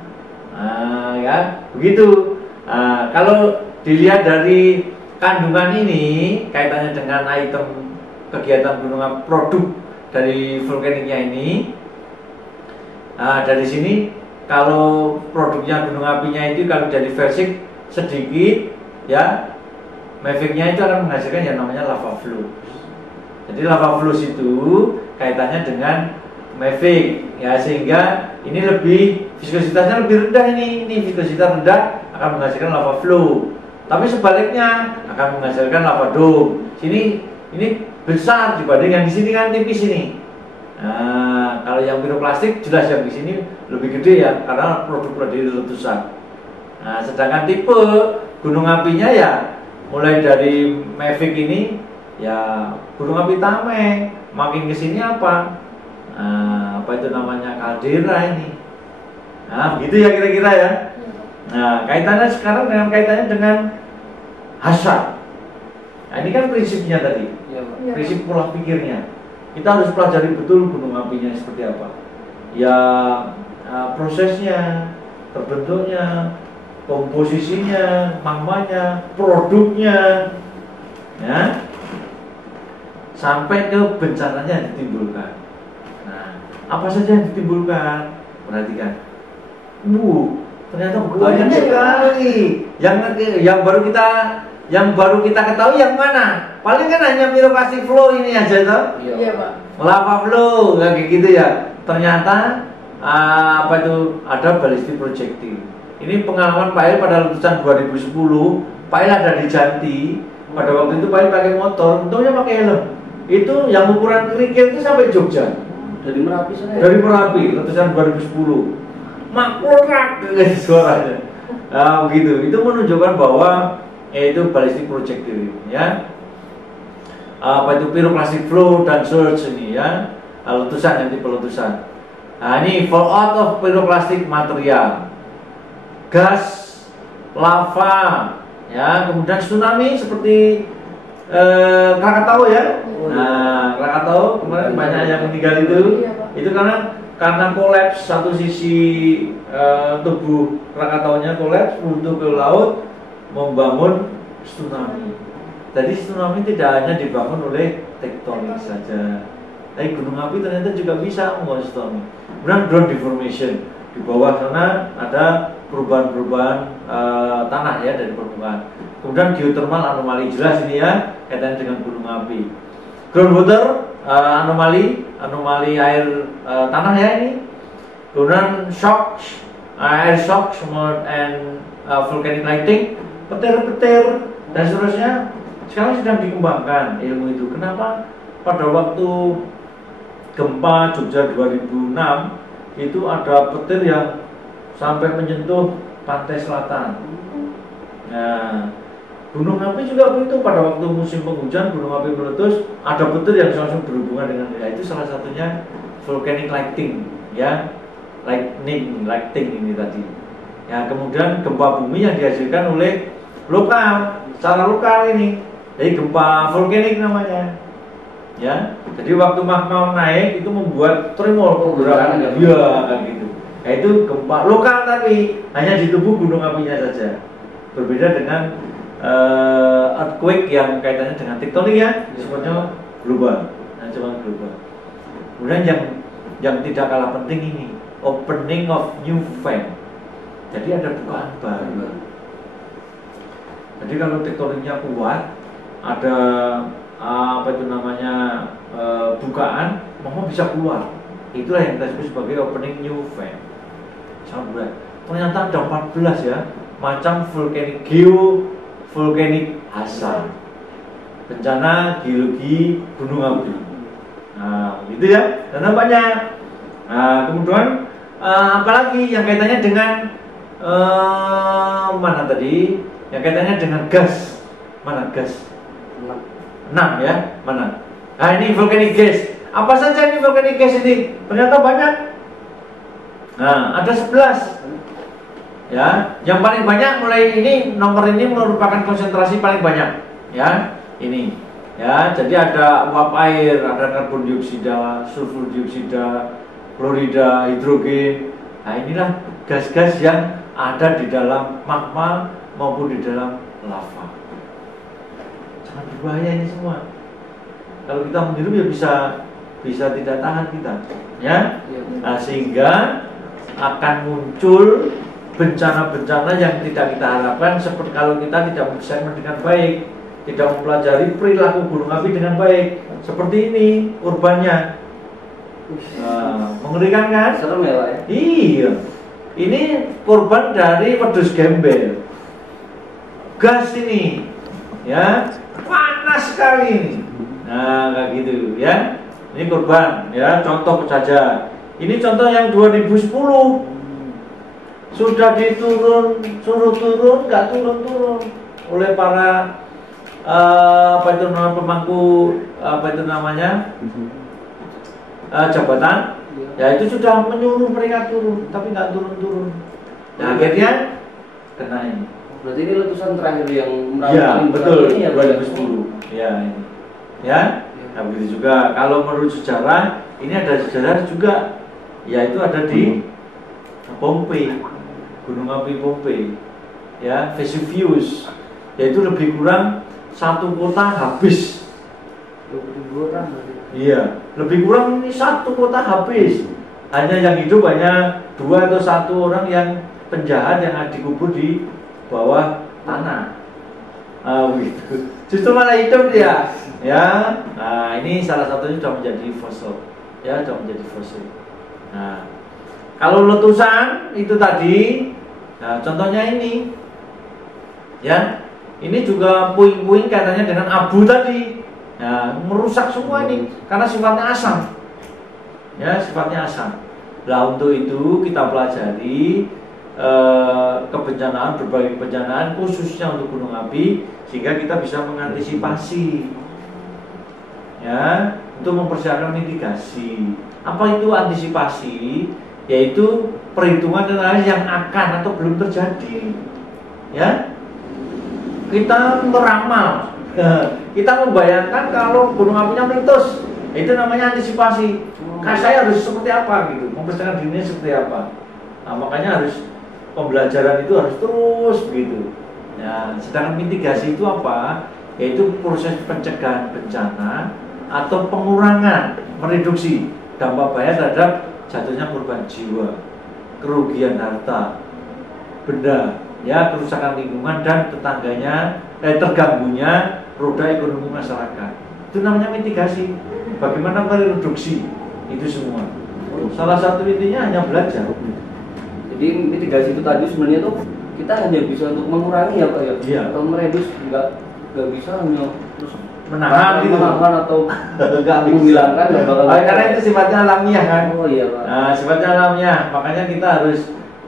Nah, ya begitu. Nah, kalau dilihat dari kandungan ini kaitannya dengan item kegiatan gunung api, produk dari vulkaniknya ini. Nah, dari sini kalau produknya gunung apinya itu kalau dari versik sedikit ya, mafiknya itu akan menghasilkan yang namanya lava flow. Jadi lava flow itu kaitannya dengan mavik ya, sehingga ini lebih viskositasnya lebih rendah ini viskositas rendah akan menghasilkan lava flow. Tapi sebaliknya akan menghasilkan lava dome. Ini besar dibanding yang di sini kan tipis ini. Nah, kalau yang piroklastik jelas yang di sini lebih gede ya karena produk dari letusan. Nah, sedangkan tipe gunung apinya ya mulai dari mavik ini ya gunung api Tame, makin ke sini apa? Nah, apa itu namanya kaldera ini. Nah, begitu ya kira-kira ya. Nah, kaitannya sekarang dengan hasad. Nah, ini kan prinsipnya tadi. Iya, Pak. Iya. Prinsip pola pikirnya. Kita harus pelajari betul gunung apinya seperti apa. Ya, prosesnya, terbentuknya, komposisinya, magmanya, produknya, ya, sampai ke bencananya yang ditimbulkan. Nah, apa saja yang ditimbulkan? Perhatikan. Ternyata banyak sekali. Yang baru kita ketahui yang mana? Paling kan hanya piroklastik flow ini aja toh. Iya, Pak. Lava flow kayak gitu ya. Ternyata apa itu ada ballistic projectile. Ini pengalaman Pak Il pada letusan 2010. Pak Il ada di Janti. Pada waktu itu Pak Il pakai motor, untungnya pakai helm. Itu yang ukuran kerikil itu sampai Jogja. Dari Merapi sana. Dari Merapi letusan 2010. Maklumat suaranya. Nah, begitu. Itu menunjukkan bahwa itu ballistic projectile ya. Apa itu piroklastik flow dan surge ini ya. Letusan yang tipe letusan. Nah, ini fallout of piroklastik material. Gas, lava, ya, kemudian tsunami seperti Krakatau ya. Nah, Krakatau kemarin banyak yang meninggal itu. Itu karena kolaps satu sisi tubuh Krakataunya kolaps untuk ke laut membangun tsunami. Jadi tsunami tidak hanya dibangun oleh tektonik saja. Tapi gunung api ternyata juga bisa membangun tsunami. Kemudian ground deformation, di bawah sana ada perubahan-perubahan tanah ya dari permukaan. Kemudian geothermal anomali, jelas ini ya kaitannya dengan gunung api. Groundwater anomali air tanah ya ini. Kemudian shocks, air shocks and volcanic lighting, petir-petir dan seterusnya sekarang sedang dikembangkan ilmu itu. Kenapa? Pada waktu gempa Jogja 2006 itu ada petir yang sampai menyentuh pantai selatan. Nah, gunung api juga begitu, pada waktu musim penghujan gunung api meletus, ada petir yang langsung berhubungan dengan itu salah satunya volcanic lighting, ya, lighting ini tadi. Ya, kemudian gempa bumi yang dihasilkan oleh lokal, secara lokal ini, jadi gempa volkanik namanya. Ya, jadi waktu magma naik itu membuat tremor pergerakan, ya, kayak gitu. Nah, itu gempa lokal tapi hanya di tubuh gunung apinya saja. Berbeda dengan earthquake yang kaitannya dengan tektonik ya, sebenarnya global, ancaman global. Kemudian yang tidak kalah penting ini, opening of new vent. Jadi ada bukaan baru. Jadi kalau tektoniknya kuat, ada bukaan, maka bisa keluar. Itulah yang kita sebut sebagai opening new vent. Sampai ternyata ada 14 ya, macam volcanic hazard, bencana geologi gunung api. Nah, gitu ya, dan banyak. Nah, kemudian apalagi yang kaitannya dengan mana tadi? Yang kaitannya dengan gas. Mana gas? 6 ya, mana? Nah, ini volcanic gas. Apa saja ini volcanic gas ini? Ternyata banyak. Nah, ada 11. Ya, yang paling banyak mulai ini nomor ini merupakan konsentrasi paling banyak. Ya, ini. Ya, jadi ada uap air, ada karbon dioksida, sulfur dioksida, klorida, hidrogen. Nah, inilah gas-gas yang ada di dalam magma maupun di dalam lava. Sangat berbahaya ini semua. Kalau kita menghirup ya bisa tidak tahan kita, ya. Nah, sehingga akan muncul bencana-bencana yang tidak kita harapkan, seperti kalau kita tidak mengexamine dengan baik, tidak mempelajari perilaku gunung api dengan baik. Seperti ini urbannya. Mengerikan kan? Serem ya Pak ya? Iya. Ini korban dari wedhus gembel. Gas ini, ya, panas sekali ini. Nah, kayak gitu ya. Ini korban, ya, contoh saja. Ini contoh yang 2010. Sudah suruh turun, nggak turun oleh para pemangku jabatan, ya itu sudah menyuruh mereka turun, tapi nggak turun. Nah, akhirnya kena ini. Berarti ini letusan terakhir yang Ya, betul, ini ya 2010. Ya, ini. Ya, nah, begitu juga. Kalau menurut sejarah, ini ada sejarah juga, yaitu ada di Pompei, gunung api Pompei, ya, Vesuvius, yaitu lebih kurang satu kota habis. 22 orang. Iya, lebih kurang ini satu kota habis. Hanya yang hidup hanya 2 atau 1 orang yang penjahat yang dikubur di bawah tanah. Gitu. Justru malah hidup dia. Ya, nah ini salah satunya sudah menjadi fossil. Ya, sudah menjadi fosil. Nah, kalau letusan itu tadi, nah contohnya ini, ya, ini juga puing-puing katanya dengan abu tadi, nah, merusak semua ini karena sifatnya asam, ya, sifatnya asam. Nah, untuk itu kita pelajari kebencanaan, berbagai kebencanaan khususnya untuk gunung api, sehingga kita bisa mengantisipasi, ya, untuk mempersiapkan mitigasi. Apa itu antisipasi? Yaitu perhitungan hal yang akan atau belum terjadi, ya. Kita meramal, kita membayangkan kalau gunung apinya meletus, itu namanya antisipasi. Saya harus seperti apa gitu, mempersiapkan dirinya seperti apa. Nah, makanya harus pembelajaran itu harus terus begitu. Ya, sedangkan mitigasi itu apa? Yaitu proses pencegahan bencana atau pengurangan, mereduksi dampak bahaya terhadap jatuhnya korban jiwa, kerugian harta, benda, ya, kerusakan lingkungan dan terganggunya roda ekonomi masyarakat. Itu namanya mitigasi. Bagaimana mereduksi itu semua. Salah satu intinya hanya belajar. Jadi mitigasi itu tadi sebenarnya tuh kita hanya bisa untuk mengurangi ya Pak ya. Iya. Atau meredus nggak bisa hanya terus Menahan gitu. Atau Nggak menghilangkan nggak bakal. Karena itu sifatnya alamiah kan. Oh iya Pak. Nah, sifatnya alamiah. Makanya kita harus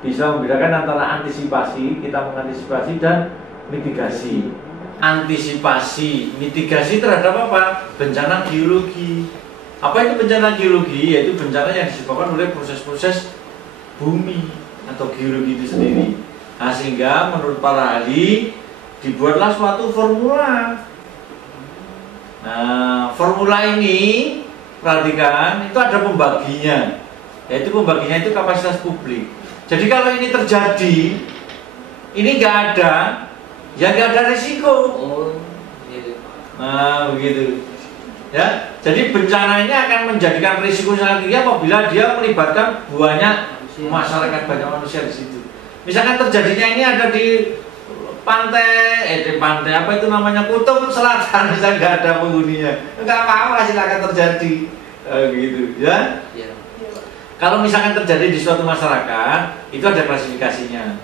bisa membedakan antara antisipasi, kita mengantisipasi, dan mitigasi. antisipasi, mitigasi terhadap apa? Bencana geologi. Apa itu bencana geologi? Yaitu bencana yang disebabkan oleh proses-proses bumi atau geologi itu sendiri. Nah, sehingga menurut para ahli dibuatlah suatu formula. Nah, formula ini perhatikan, itu ada pembaginya. Yaitu pembaginya itu kapasitas publik. Jadi kalau ini terjadi, ini nggak ada, ya nggak ada risiko. Nah, begitu. Ya, jadi bencana ini akan menjadikan risiko sangat tinggi apabila dia melibatkan banyak masyarakat, banyak manusia di situ. Misalkan terjadinya ini ada di pantai, di pantai apa itu namanya, Kutub Selatan, misalnya nggak ada penghuninya, nggak apa-apa, silakan terjadi, gitu, ya. Kalau misalkan terjadi di suatu masyarakat, itu ada klasifikasinya.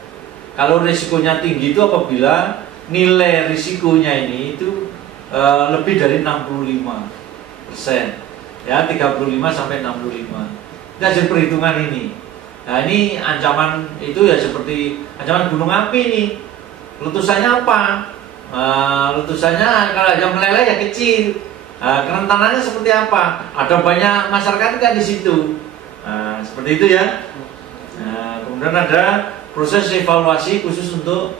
Kalau risikonya tinggi itu apabila nilai risikonya ini itu lebih dari 65%, ya 35 sampai 65. Ini hasil perhitungan ini. Nah, ini ancaman itu ya seperti ancaman gunung api nih. Letusannya apa? Letusannya kalau yang meleleh ya kecil. Kerentanannya seperti apa? Ada banyak masyarakat kan di situ. Seperti itu ya. Kemudian ada proses evaluasi khusus untuk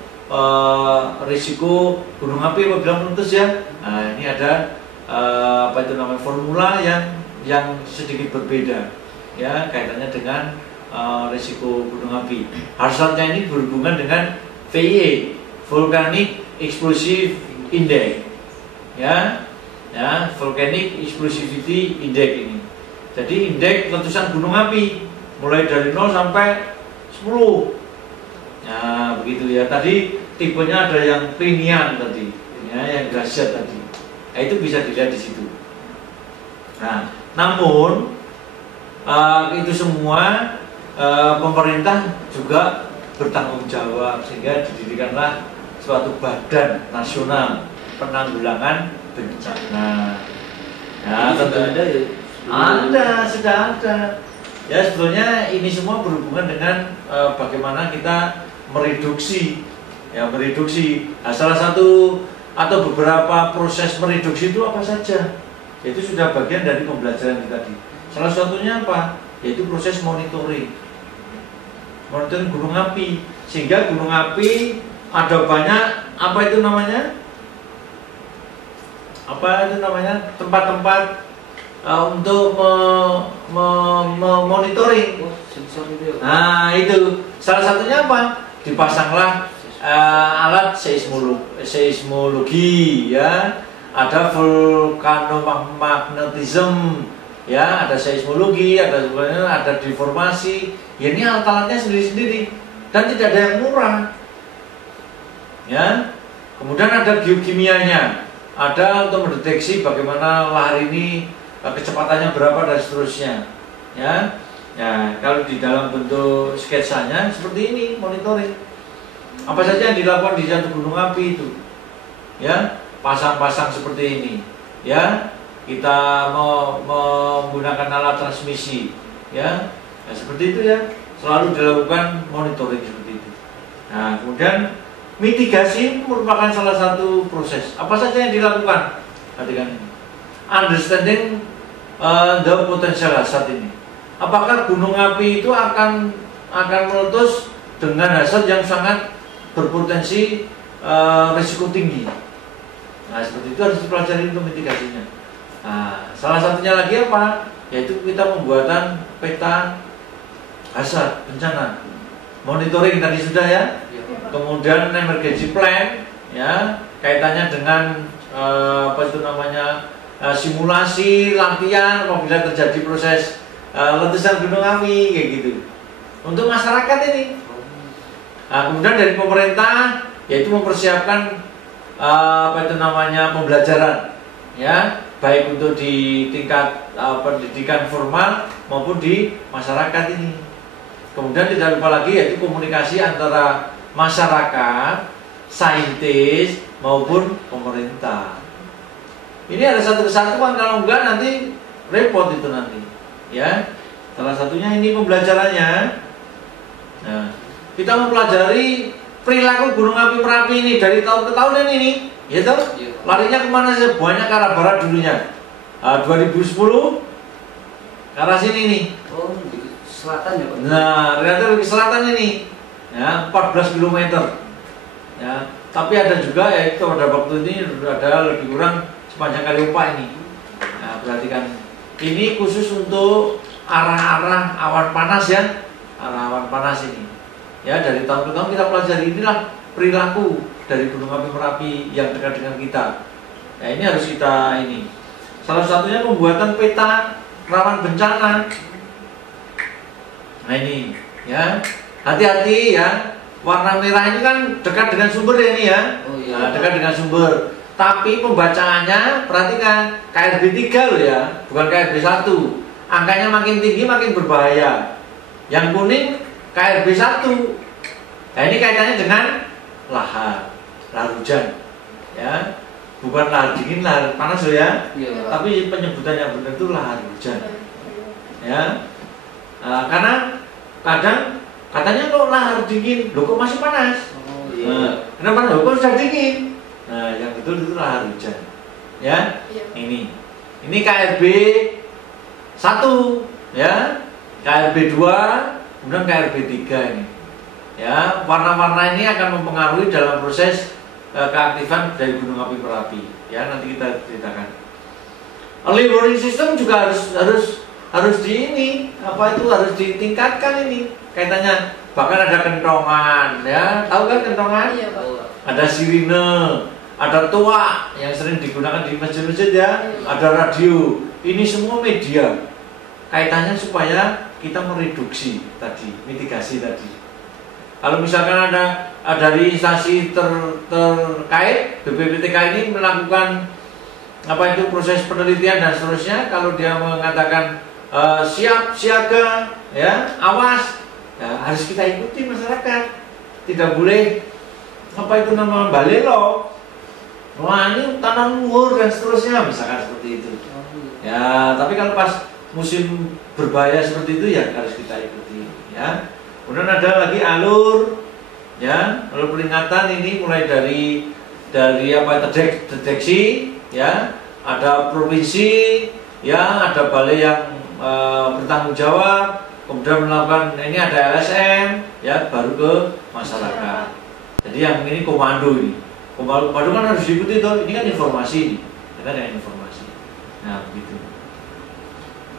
risiko gunung api apabila meletus ya. Ini ada apa itu namanya, formula yang sedikit berbeda ya kaitannya dengan risiko gunung api. Hasilnya ini berhubungan dengan VIE, Volcanic Explosive Index, ya, Volcanic Explosivity Index ini. Jadi indeks letusan gunung api mulai dari 0 sampai 10. Nah, begitu ya. Tadi tipenya ada yang Plinian tadi, ya, yang dahsyat tadi. Nah, itu bisa dilihat di situ. Nah, namun itu semua pemerintah juga bertanggung jawab sehingga didirikanlah suatu badan nasional penanggulangan bencana. Nah, tentu sudah ada. Ya, sebetulnya ini semua berhubungan dengan bagaimana kita mereduksi. Nah, salah satu atau beberapa proses mereduksi itu apa saja? Itu sudah bagian dari pembelajaran tadi. Salah satunya apa? Yaitu proses monitoring gunung api, sehingga gunung api ada banyak apa itu namanya tempat-tempat untuk memonitoring. Nah, itu salah satunya apa? Dipasanglah alat seismologi, ya, ada vulkanomagnetism, ya, ada seismologi, ada deformasi. Ya, ini alat-alatnya sendiri-sendiri dan tidak ada yang murah, ya. Kemudian ada geokimianya, ada untuk mendeteksi bagaimana lahar ini kecepatannya berapa dan seterusnya, ya. Ya, kalau di dalam bentuk sketsanya seperti ini, monitoring apa saja yang dilakukan di satu gunung api itu, ya, pasang-pasang seperti ini, ya, kita mau menggunakan alat transmisi, ya, seperti itu ya, selalu dilakukan monitoring seperti itu. Nah, kemudian mitigasi merupakan salah satu proses. Apa saja yang dilakukan? Perhatikan ini. Understanding the potential hazard ini. Apakah gunung api itu akan meletus dengan hazard yang sangat berpotensi risiko tinggi? Nah, seperti itu harus dipelajari untuk mitigasinya. Nah, salah satunya lagi apa? Yaitu kita pembuatan peta hazard bencana, monitoring tadi sudah ya. Kemudian emergency plan, ya, kaitannya dengan apa itu namanya, simulasi latihan apabila terjadi proses letusan gunung api kayak gitu untuk masyarakat ini. Nah, kemudian dari pemerintah yaitu mempersiapkan apa itu namanya, pembelajaran, ya, baik untuk di tingkat pendidikan formal maupun di masyarakat ini. Kemudian tidak lupa lagi yaitu komunikasi antara masyarakat, saintis maupun pemerintah. Ini ada satu kesatuan, kalau enggak nanti repot itu nanti, ya. Salah satunya ini pembelajarannya. Nah, kita mempelajari perilaku gunung api Merapi ini dari tahun ke tahun ini. ya toh? Iya. Larinya kemana sih? Buahnya ke arah barat dulunya. 2010 ke arah sini nih. Oh, di selatan ya Pak? Nah, ternyata ke selatan ini, ya 14 km. Ya, tapi ada juga ya itu pada waktu ini ada lebih kurang sepanjang Kaliupa ini. Nah, perhatikan, ini khusus untuk arah-arah awan panas ya, arah awan panas ini. Ya, dari tahun ke tahun kita pelajari inilah perilaku dari gunung api Merapi yang dekat dengan kita. Ya, ini harus kita ini. Salah satunya pembuatan peta rawan bencana. Nah ini, ya hati-hati ya. Warna merah ini kan dekat dengan sumber ya ini ya. Oh, iya. Nah, dekat dengan sumber. Tapi pembacaannya perhatikan KRB 3 loh ya, bukan KRB 1. Angkanya makin tinggi makin berbahaya. Yang kuning KRB 1. Nah ini kaitannya dengan lahar hujan. Ya. Bukan lahar dingin, lahar panas loh ya. Iya. Tapi penyebutan yang benar itu lahar hujan. Ya. Karena kadang katanya kok lahar dingin, loh kok masih panas? Oh, iya. Kenapa? Loh kok sudah dingin? Nah, yang betul itu lahar hujan. Ya, Iya. ini KRB 1, ya, KRB 2, kemudian KRB 3 ini. Ya, warna-warna ini akan mempengaruhi dalam proses keaktifan dari gunung api Merapi. Ya, nanti kita ceritakan. Early warning system juga harus di ini, apa itu harus ditingkatkan ini. Kaitannya bahkan ada kentongan, ya, tahu kan kentongan? Iya, Pak. Ada sirine, ada tuak yang sering digunakan di masjid-masjid ya, ada radio. Ini semua media. Kaitannya supaya kita mereduksi tadi, mitigasi tadi. Kalau misalkan ada dari instansi terkait, BPPTK ini melakukan apa itu proses penelitian dan seterusnya. Kalau dia mengatakan siap, siaga, ya, awas, ya, harus kita ikuti masyarakat. Tidak boleh apa itu nama balelo. Wah ini tanah luhur dan seterusnya, misalkan seperti itu. Ya, tapi kalau pas musim berbahaya seperti itu ya harus kita ikuti. Ya, kemudian ada lagi alur, ya, alur peringatan ini mulai dari apa deteksi, ya, ada provinsi, ya, ada balai yang bertanggung jawab, kemudian melakukan ini ada LSM, ya, baru ke masyarakat. Jadi yang ini komando ini. Komando kan harus diikuti tuh. Ini kan informasi nih. Kita dengan informasi. Nah, begitu.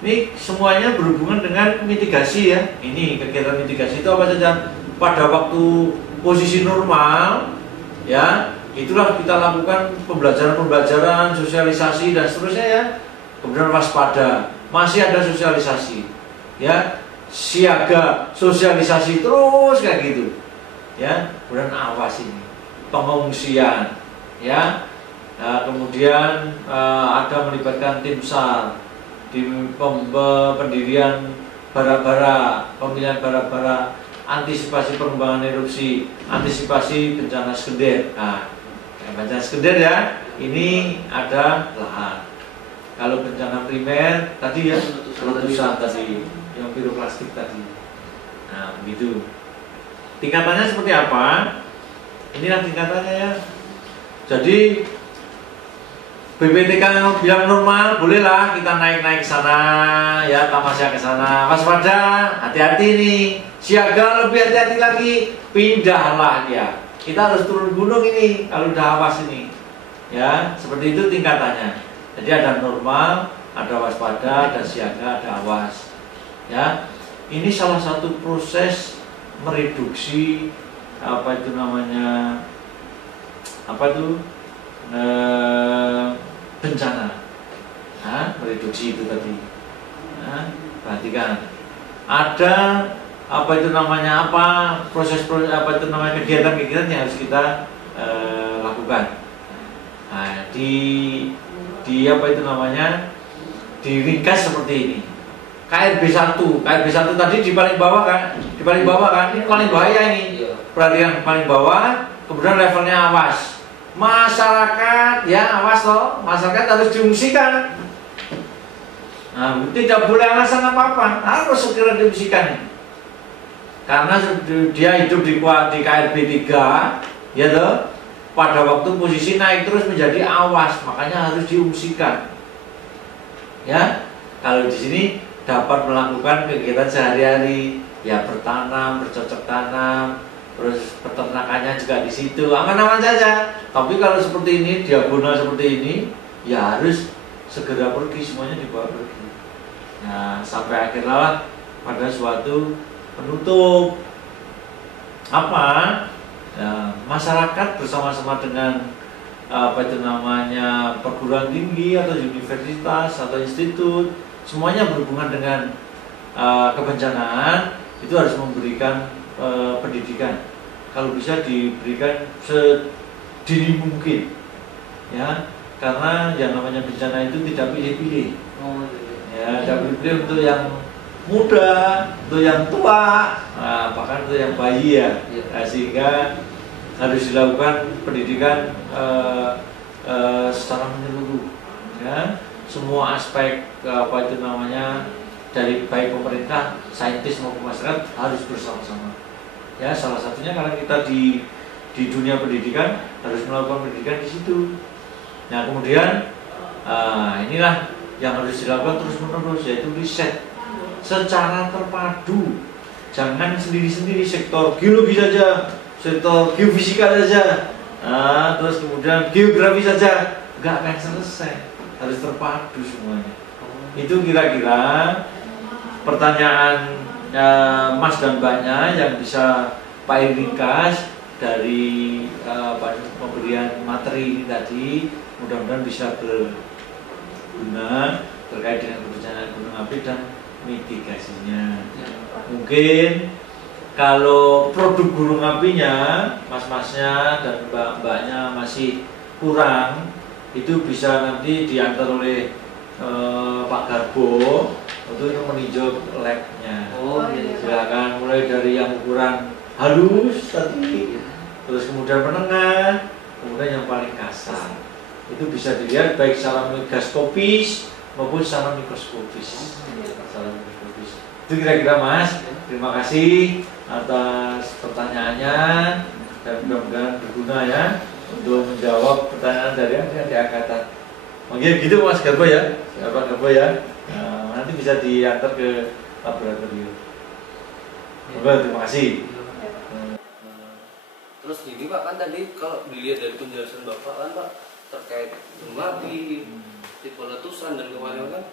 Ini semuanya berhubungan dengan mitigasi ya. Ini kegiatan mitigasi itu apa saja? Pada waktu posisi normal, ya, itulah kita lakukan pembelajaran, sosialisasi dan seterusnya ya. Kemudian waspada, masih ada sosialisasi, ya, siaga, sosialisasi terus kayak gitu, ya. Kemudian awas ini. Pengungsian, ya, kemudian ada melibatkan tim SAR di pendirian bara-bara, pemilihan bara-bara, antisipasi pengembangan erupsi, antisipasi bencana sekunder. Nah, bencana sekunder ya, ini ada lahar. Kalau bencana primer tadi ya, letusan tadi, yang piroklastik tadi. Nah, begitu. Tingkatannya seperti apa? Inilah tingkatannya ya. Jadi BPTK yang bilang normal, bolehlah kita naik-naik ke sana, ya, tamasya ke sana. Waspada, hati-hati nih. Siaga lebih hati-hati lagi. Pindahlah dia. Kita harus turun gunung ini kalau udah awas ini. Ya, seperti itu tingkatannya. Jadi ada normal, ada waspada, ada siaga, ada awas. Ya. Ini salah satu proses mereduksi apa itu namanya, apa itu bencana, mereduksi itu tadi. Perhatikan, ada apa itu namanya, apa proses apa itu namanya kegiatan-kegiatan yang harus kita lakukan. Nah, di apa itu namanya, diringkas seperti ini. KRB 1 tadi di paling bawah kan, ini paling bahaya ini. Perhatikan paling bawah, kemudian levelnya awas. Masyarakat, ya, awas loh, masyarakat harus diungsikan. Nah, tidak boleh alasan apa-apa, harus segera diungsikan. Karena dia hidup di KRB 3, ya toh. pada waktu posisi naik terus menjadi awas, makanya harus diungsikan. Ya, kalau di sini dapat melakukan kegiatan sehari-hari, ya bertanam, bercocok tanam, terus peternakannya juga di situ, aman-aman saja. Tapi kalau seperti ini, diagonal seperti ini, ya harus segera pergi, semuanya dibawa pergi. Nah, sampai akhirnya pada suatu penutup apa? Ya, masyarakat bersama-sama dengan apa itu namanya perguruan tinggi atau universitas atau institut, semuanya berhubungan dengan kebencanaan itu harus memberikan pendidikan. Kalau bisa diberikan sedini mungkin, ya, karena yang namanya bencana itu tidak pilih-pilih. Ya, tidak pilih-pilih untuk yang muda, untuk yang tua, bahkan untuk yang bayi ya. Nah, sehingga harus dilakukan pendidikan secara menyeluruh, ya. Semua aspek apa itu namanya dari baik pemerintah, saintis maupun masyarakat harus bersama-sama. Ya, salah satunya karena kita di dunia pendidikan harus melakukan pendidikan di situ. Nah, kemudian inilah yang harus dilakukan terus-menerus, yaitu riset secara terpadu. Jangan sendiri-sendiri, sektor geologi saja, sektor geofisika saja, terus kemudian geografi saja, nggak akan selesai. Harus terpadu semuanya. Itu kira-kira pertanyaan Mas dan Mbaknya yang bisa Pak ringkas dari pemberian materi ini tadi. Mudah-mudahan bisa berguna terkait dengan kebencanaan gunung api dan mitigasinya. Mungkin kalau produk gunung apinya mas-masnya dan mbak-mbaknya masih kurang, itu bisa nanti diantar oleh Pak Garbo untuk meninjau labnya. Silakan, mulai dari yang ukuran halus tadi, terus kemudian menengah, kemudian yang paling kasar. Itu bisa dilihat baik secara mikroskopis maupun secara mikroskopis. Itu kira-kira Mas. Terima kasih atas pertanyaannya dan mudah-mudahan berguna ya untuk menjawab pertanyaan dari adik-adik angkatan. Mungkin gitu Mas Garbo ya, Pak Garbo ya. Nah, nanti bisa diantar ke laboratorium. Terima kasih. Terus gini Pak, kan tadi kalau dilihat dari penjelasan Bapak kan Pak terkait gunung api, tipe letusan dan kemarin kan,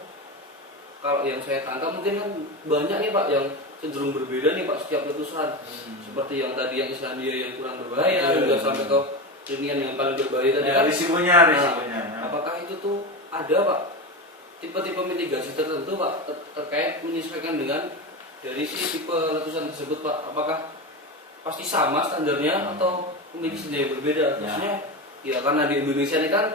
kalau yang saya tangkap mungkin kan banyak nih Pak yang cenderung berbeda nih Pak setiap letusan. Seperti yang tadi yang Islandia yang kurang berbahaya, juga sampai ke Rinian yang paling berbahaya tadi kan. Risikonya. Apakah itu tuh ada Pak tipe-tipe mitigasi tertentu Pak terkait menyesuaikan dengan dari si tipe letusan tersebut Pak? Apakah pasti sama standarnya atau memiliki standar yang berbeda? Maksudnya ya karena di Indonesia ini kan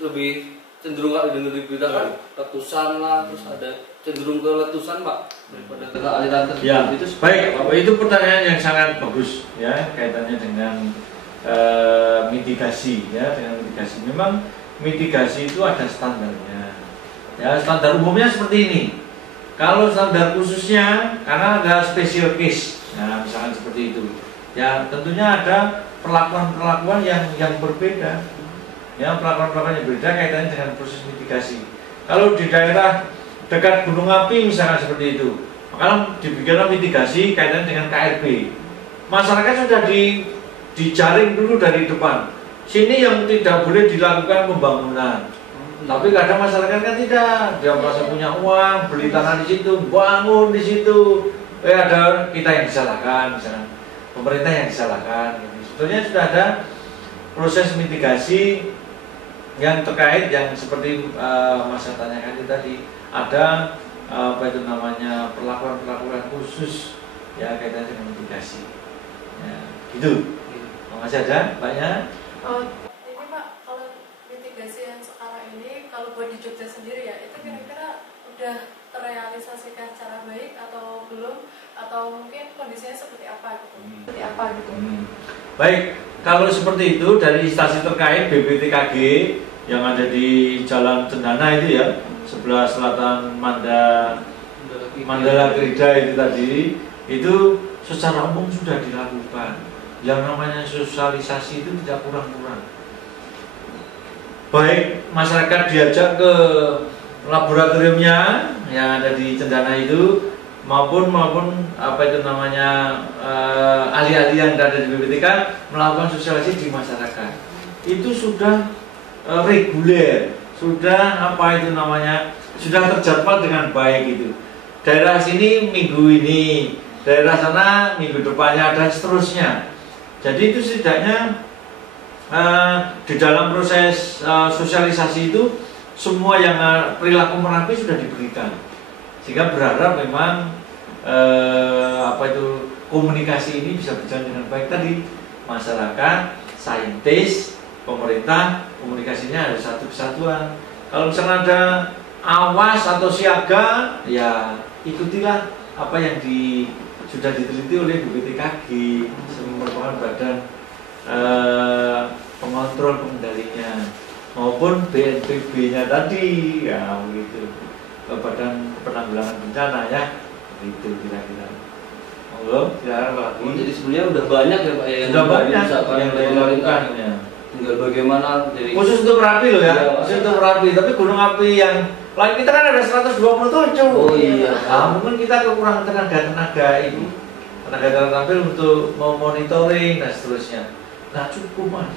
lebih cenderung kalau dengar berita kan letusan lah, terus ada cenderung ke letusan Pak daripada ke aliran tersebut. Ya, itu baik, itu pertanyaan yang sangat bagus ya, kaitannya dengan mitigasi ya, dengan mitigasi. Memang mitigasi itu ada standarnya. Ya, standar umumnya seperti ini. Kalau standar khususnya karena ada special case. Nah, misalkan seperti itu. Ya, tentunya ada perlakuan-perlakuan yang berbeda. Ya, perlakuan-perlakuan yang berbeda kaitannya dengan proses mitigasi. Kalau di daerah dekat gunung api misalkan seperti itu, maka dibikinlah mitigasi kaitannya dengan KRB. Masyarakat sudah dijaring dulu dari depan. Sini yang tidak boleh dilakukan pembangunan. Tapi kadang masyarakat kan tidak, dia merasa punya uang, beli tanah di situ, bangun di situ. Ada kita yang disalahkan, misalnya pemerintah yang disalahkan. Sebetulnya sudah ada proses mitigasi yang terkait yang seperti Mas tanyakan tadi. Ada apa itu namanya perlakuan-perlakuan khusus ya kaitannya dengan mitigasi. Ya, gitu. Masih ada banyak. Ini Pak, kalau mitigasi yang sekarang ini kalau buat di Jogja sendiri ya, itu kira-kira udah terrealisasikan secara baik atau belum, atau mungkin kondisinya seperti apa gitu? Baik, kalau seperti itu dari instansi terkait BPTKG yang ada di Jalan Cendana itu ya, sebelah selatan Mandala Krida itu tadi, itu secara umum sudah dilakukan. yang namanya sosialisasi itu tidak kurang-kurang. Baik masyarakat diajak ke laboratoriumnya yang ada di Cendana itu, maupun apa itu namanya ahli-ahli yang ada di BPTK melakukan sosialisasi di masyarakat. Itu sudah reguler, sudah apa itu namanya, sudah terjadwal dengan baik itu. Daerah sini minggu ini, daerah sana minggu depannya, dan seterusnya. Jadi itu setidaknya di dalam proses sosialisasi itu semua yang perilaku Merapi sudah diberikan, sehingga berharap memang apa itu komunikasi ini bisa berjalan dengan baik tadi. Masyarakat, saintis, pemerintah, komunikasinya harus satu kesatuan. Kalau misalnya ada awas atau siaga, ya ikutilah apa yang sudah diteliti oleh BPTKG, merupakan badan pengontrol pengendalinya, maupun BNPB-nya tadi, ya begitu, Badan Penanggulangan Bencana ya, itu kira-kira. Monggo, silakan lagi. Jadi sebenarnya udah banyak ya Pak ya, Sudah banyak yang dilakukan ya. Tinggal bagaimana jadi Khusus untuk Merapi loh ya, Iya, khusus untuk Merapi. Tapi gunung api yang lain kita kan ada 127. Oh iya. Nah, mungkin kita kekurangan tenaga ini, tenaga tampil untuk memonitoring dan seterusnya. Nah cukup mas.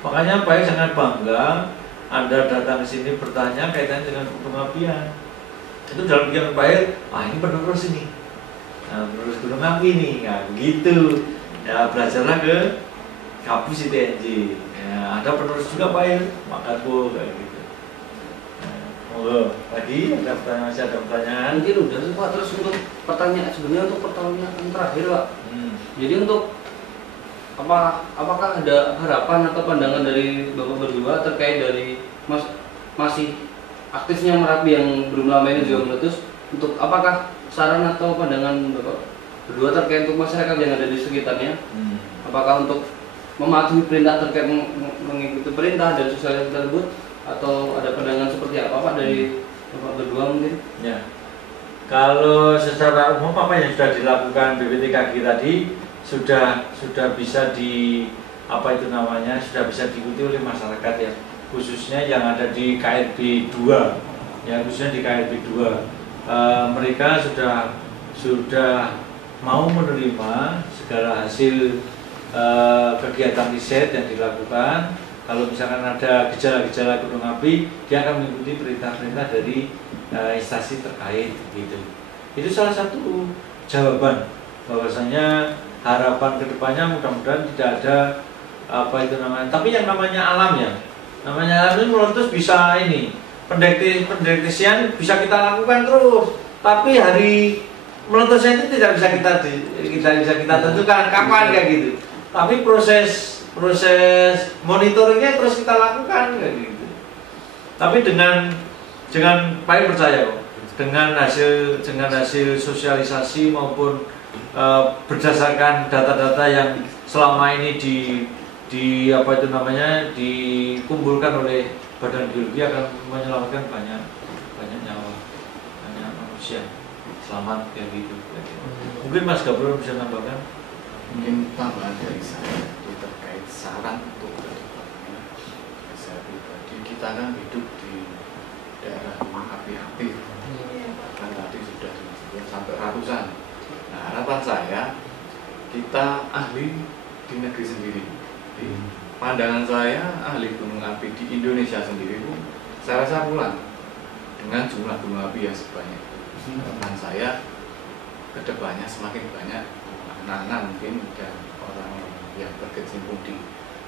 Makanya Pak sangat bangga Anda datang ke sini bertanya kaitan dengan gunung apian. Itu dalam pikiran Pak, ini penerus ini. Nah, penerus gunung api nih, nah begitu. Ya belajarlah ke kampus ITNJ. Ya, ada penerus juga Pak, makasih kayak gitu. Lagi ada pertanyaan, masih ada pertanyaan? mungkin udah sih Pak. Terus untuk pertanyaan, sebenarnya untuk pertanyaan terakhir Pak. Jadi untuk apakah ada harapan atau pandangan dari Bapak berdua terkait dari masih aktifnya Merapi yang belum lama ini juga meletus, untuk apakah saran atau pandangan Bapak berdua terkait untuk masyarakat yang ada di sekitarnya, apakah untuk mematuhi perintah terkait mengikuti perintah dan sosialisasi tersebut, atau ada pandangan seperti apa Pak dari Bapak berdua mungkin? Ya, kalau secara umum apa yang sudah dilakukan BPTKG tadi sudah bisa sudah bisa diikuti oleh masyarakat ya, khususnya yang ada di KRB 2 ya, khususnya di KRB 2 mereka sudah mau menerima segala hasil kegiatan riset yang dilakukan. Kalau misalkan ada gejala-gejala gunung api, dia akan mengikuti perintah-perintah dari instansi terkait gitu. Itu salah satu jawaban bahwasanya harapan kedepannya mudah-mudahan tidak ada apa itu namanya. Tapi yang namanya alam ya, namanya alam itu meletus bisa ini pendeteksian bisa kita lakukan terus. Tapi hari meletusnya itu tidak bisa kita tentukan kapan kayak gitu. Tapi proses monitoringnya terus kita lakukan kayak gitu. Tapi dengan Pak percaya kok, dengan hasil sosialisasi maupun berdasarkan data-data yang selama ini dikumpulkan oleh Badan Geologi akan menyelamatkan banyak nyawa, banyak manusia selamat kayak gitu. Mungkin Mas Gabriel bisa tambahkan? Mungkin tambahan dari saya terkait saran untuk kedepannya. Saya pribadi, kita kan hidup di daerah gunung api aktif, kan tadi sudah disebut sampai ratusan. Nah harapan saya, kita ahli di negeri sendiri. Di pandangan saya, ahli gunung api di Indonesia sendiri pun saya rasa pulang dengan jumlah gunung api yang sebanyak itu. Harapan saya kedepannya semakin banyak anak-anak mungkin dan orang yang berkecimpung di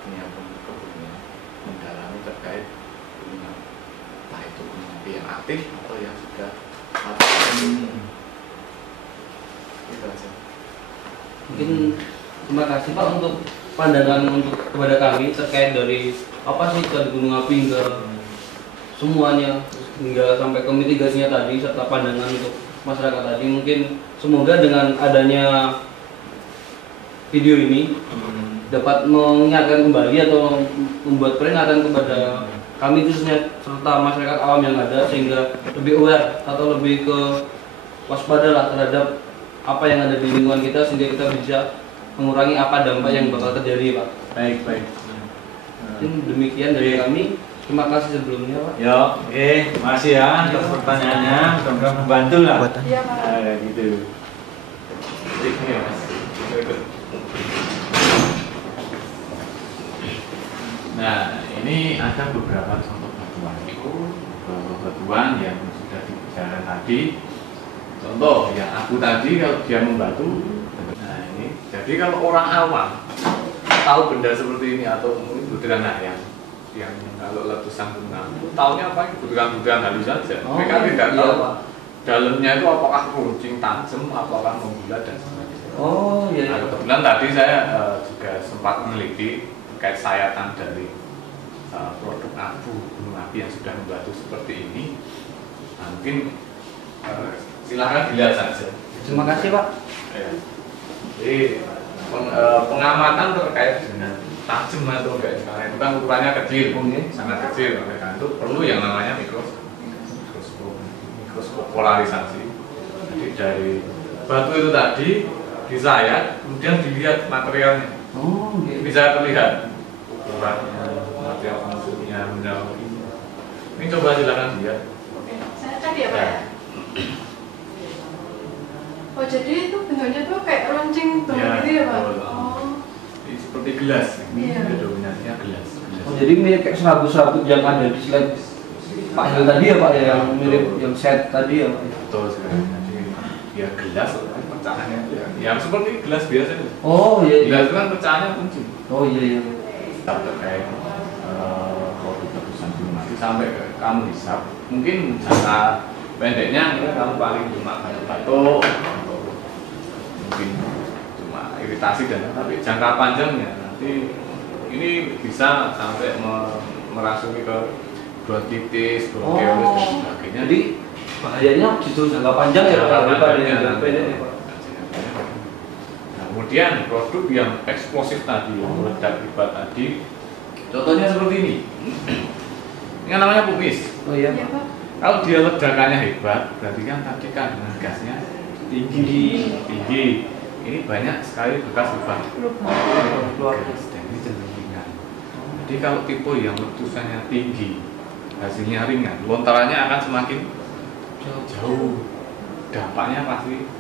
dunia perkebunan mendalami terkait gunung api, entah itu gunung api yang aktif atau yang sudah mati. Itu aja. Mungkin terima kasih Pak untuk pandangan kepada kami terkait dari apa sih dari gunung api hingga semuanya, hingga sampai ke mitigasinya tadi, serta pandangan untuk masyarakat tadi. Mungkin semoga dengan adanya video ini dapat mengingatkan kembali atau membuat peringatan kepada kami khususnya serta masyarakat awam yang ada, sehingga lebih aware atau lebih ke waspada lah terhadap apa yang ada di lingkungan kita, sehingga kita bisa mengurangi apa dampak yang bakal terjadi, Pak. Baik. Mungkin demikian dari kami. Terima kasih sebelumnya, Pak. Ya, oke, makasih ya atas pertanyaannya. Mudah-mudahan membantu lah. Iya Pak. Nah, gitu. Iya, Mas. Nah, ini ada beberapa contoh batuan yang sudah dibicarakan tadi. Contoh yang aku tadi, kalau dia membatu, nah ini. Jadi kalau orang awam tahu benda seperti ini atau mungkin butiran yang kalau letusan gunung api, tahunya apa? Butiran-butiran halus saja. Mereka tidak tahu dalamnya itu apakah runcing tajam, apakah membulat dan sebagainya. Oh iya. Nah, kebetulan tadi saya juga sempat meneliti terkait sayatan dari produk abu gunung api yang sudah membatu seperti ini. Nah, mungkin silahkan dilihat saja. Terima kasih, Pak. Ya. Jadi pengamatan terkait dengan tajam atau enggak, karena itu kan ukurannya kecil, sangat kecil, oleh karena itu perlu yang namanya mikroskop polarisasi. Jadi dari batu itu tadi disayat, kemudian dilihat materialnya. Oh, iya. Bisa terlihat ukurannya, material bentuknya, ini coba silakan dilihat. Saya tadi ya Pak ya? Oh jadi itu bentuknya tuh kayak runcing banget gitu ya Pak? betul. Ini seperti gelas, ini Iya. dominasinya gelas. Oh, jadi mirip kayak serabut-serabut yang ada di slide Pak Hil tadi ya, Pak ya, yang mirip yang set tadi ya, Pak. Betul sekali. Jadi ya gelas, pecahannya ya seperti gelas biasa. Oh iya. Gelas itu kan pecahannya kunci. Oh iya. Terkait produk letusan gunung api sampai ke kamu hisap, mungkin jangka pendeknya mungkin kamu paling cuma batuk atau mungkin cuma iritasi dan tapi jangka panjangnya nanti ini bisa sampai merasuki ke bronkitis, bronkiolitis dan sebagainya. Jadi bahayanya justru jangka panjang ya, Pak, daripada yang jangka pendek ya, Pak. Nah, kemudian produk yang eksplosif tadi, yang meledak hebat tadi, contohnya seperti ini. Ini kan namanya pumis. Oh iya, Iya Pak. Pak. Kalau dia ledakannya hebat, berarti kan tadi kandungan gasnya tinggi. Ini banyak sekali bekas lubang. Luar Dan ini cenderung ringan. Jadi kalau tipe yang letusannya tinggi, hasilnya ringan, lontarannya akan semakin jauh. Dampaknya pasti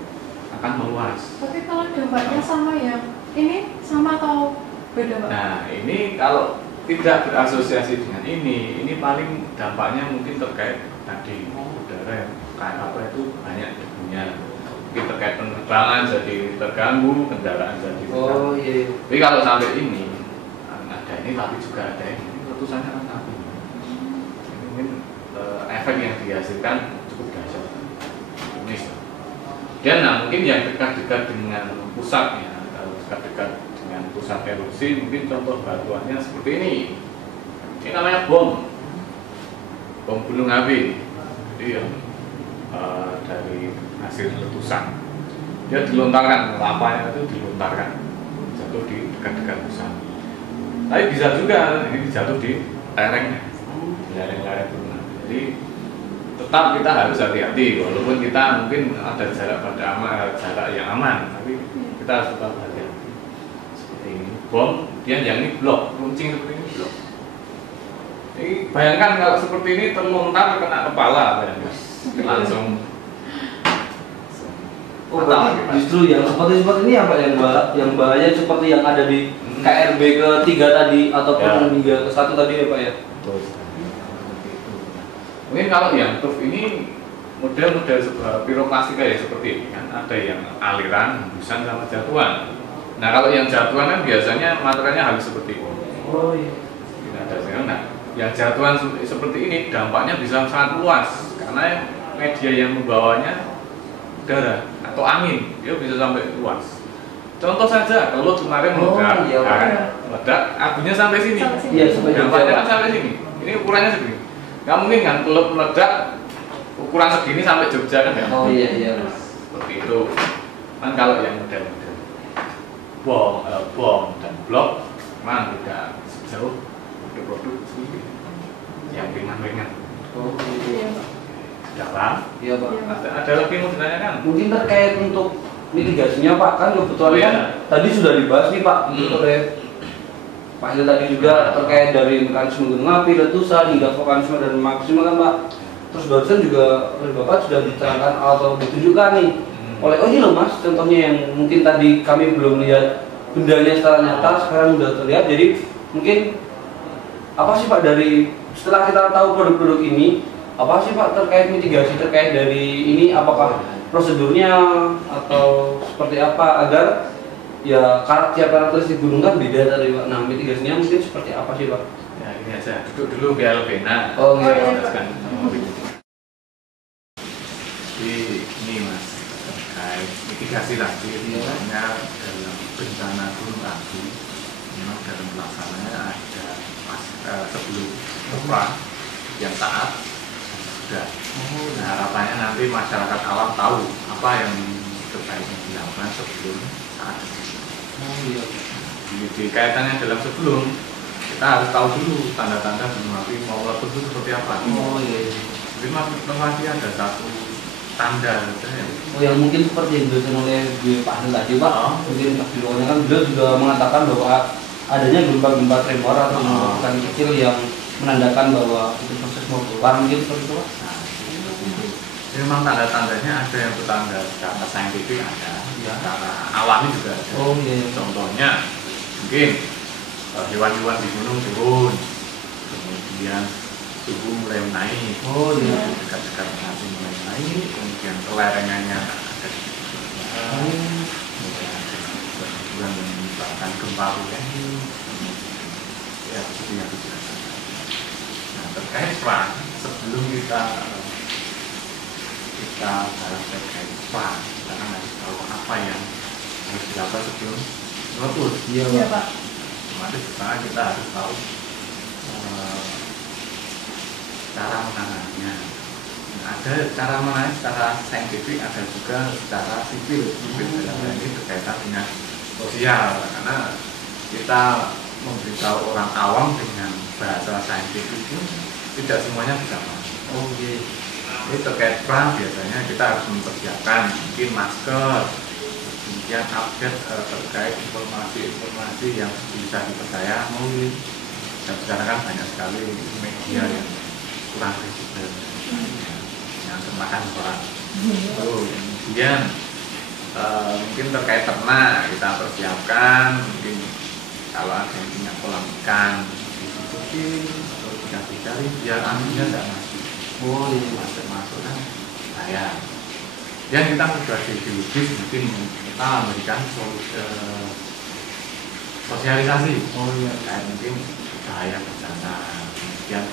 akan meluas. Tapi kalau dampaknya sama yang ini sama atau beda Pak? Nah, ini kalau tidak berasosiasi dengan ini paling dampaknya mungkin terkait tadi udara yang kayak apa itu banyak debunya. Mungkin terkait penerbangan jadi terganggu, kendaraan jadi terganggu. Oh iya. Tapi kalau sampai ini ada ini tapi juga ada ini letusannya kan api. Ini mungkin efek yang dihasilkan cukup dahsyat. Unik. Dan nah, mungkin yang dekat-dekat dengan pusatnya, kalau dekat-dekat dengan pusat erupsi, mungkin contoh batuannya seperti ini. Ini namanya bom gunung api. Jadi yang dari hasil letusan, dia dilontarkan, lapanya itu dilontarkan, jatuh di dekat-dekat pusat. Tapi bisa juga ini jatuh di lerengnya, lereng-lereng gunung. Jadi tetap kita harus hati-hati, walaupun kita mungkin ada jarak jarak yang aman, tapi kita harus tetap hati-hati. Seperti ini bom, kemudian yang ini blok, runcing seperti ini blok. Ini bayangkan kalau seperti ini terlontar kena kepala, bayangkan langsung. Oh berarti justru yang seperti ini apa yang bahaya seperti yang ada di KRB ke-3 tadi ataupun hingga ke-1 tadi ya Pak ya? Betul. Mungkin kalau yang turf ini model-model piroklastika ya seperti ini kan, ada yang aliran, hembusan sama jatuhan. Nah kalau yang jatuhan kan biasanya materialnya halus seperti ini. Oh iya. Nah, yang jatuhan seperti ini dampaknya bisa sangat luas karena media yang membawanya udara atau angin, dia bisa sampai luas. Contoh saja, kalau kemarin meledak, iya, meledak, abunya sampai sini. Iya, sampai dampaknya Jogja. kan sampai sini. Ini ukurannya segini. Nggak mungkin kan kalau meledak ukuran segini sampai Jogja kan ya? Oh iya iya. Seperti itu. Kan kalau yang model-model bom dan blok, memang tidak sejauh produk yang ringan-ringan. Oh iya. Iya Pak. Dalam. Iya Pak. Ada lagi mau ditanyakan? Mungkin terkait untuk mitigasinya Pak, kan kebetulan kan tadi sudah dibahas nih Pak oleh Pak Hil tadi juga terkait dari mekanisme gunung api, letusan hingga vulkanisme dan magma kan Pak. Terus barusan juga oleh Bapak sudah diterangkan atau ditunjukkan nih oleh ini loh Mas, contohnya yang mungkin tadi kami belum lihat bendanya secara nyata, sekarang sudah terlihat. Jadi mungkin apa sih Pak dari setelah kita tahu produk-produk ini, apa sih Pak terkait mitigasi terkait dari ini, apakah prosedurnya atau seperti apa agar ya karakteristik gunung kan beda tadi Pak. Nah mitigasinya mungkin seperti apa sih Pak? Ya ini aja, duduk dulu biar lebih enak. Oh iya. Jelaskan. Jadi ini Mas, terkait mitigasi tadi, misalnya dalam bencana gunung api, memang dalam pelaksanaannya ada sebelum gempa yang taat sudah. Nah harapannya nanti masyarakat awam tahu apa yang sebaiknya dilakukan sebelum saat itu. Oh iya. Jadi kaitannya dalam sebelum kita harus tahu dulu tanda-tanda gunung api mau meletus itu seperti apa. Oh iya. Jadi masih ada satu tanda saja. Oh yang mungkin seperti yang dijelaskan oleh Pak Hil tadi Pak, mungkin di luarnya kan beliau juga mengatakan bahwa adanya gempa-gempa tremor atau gempa kecil yang menandakan bahwa itu proses mau keluar, mungkin seperti itu Pak. Jadi memang tanda-tandanya ada yang bertanda secara saintifik ada, secara alami juga ada. Oh iya. Contohnya mungkin hewan-hewan di gunung turun, kemudian suhu mulai naik. Oh iya. Dekat-dekat nanti mulai naik, kemudian kelerengannya ada di kemudian ada yang menyebabkan gempa bumi. Ya, itu yang dijelaskan. Nah, terkait perang, sebelum kita bahas terkait perang, kita kan harus tahu apa yang harus dilakukan sebelum meletus. Iya Pak. Otomatis pertama kita harus tahu cara menangannya. Nah, ada cara menangani secara saintifik, ada juga secara sipil. Dalam hal ini berkaitan dengan sosial, karena kita memberitahu orang awam dengan bahasa saintifik itu tidak semuanya bisa paham. Oh iya. Ini terkait perang biasanya kita harus mempersiapkan mungkin masker, kemudian update terkait informasi yang bisa dipercaya. Dan sekarang kan banyak sekali media yang kurang kredibel, yang termakan orang. Kemudian mungkin terkait ternak kita persiapkan, mungkin kalau ada yang punya kolam ikan ditutupi atau dicari biar anginnya tidak masuk. Oh ini masuk kan bahaya. Yang kita sebagai geologis mungkin kita memberikan sosialisasi. Oh iya. Kayak mungkin bahaya bencana. Kemudian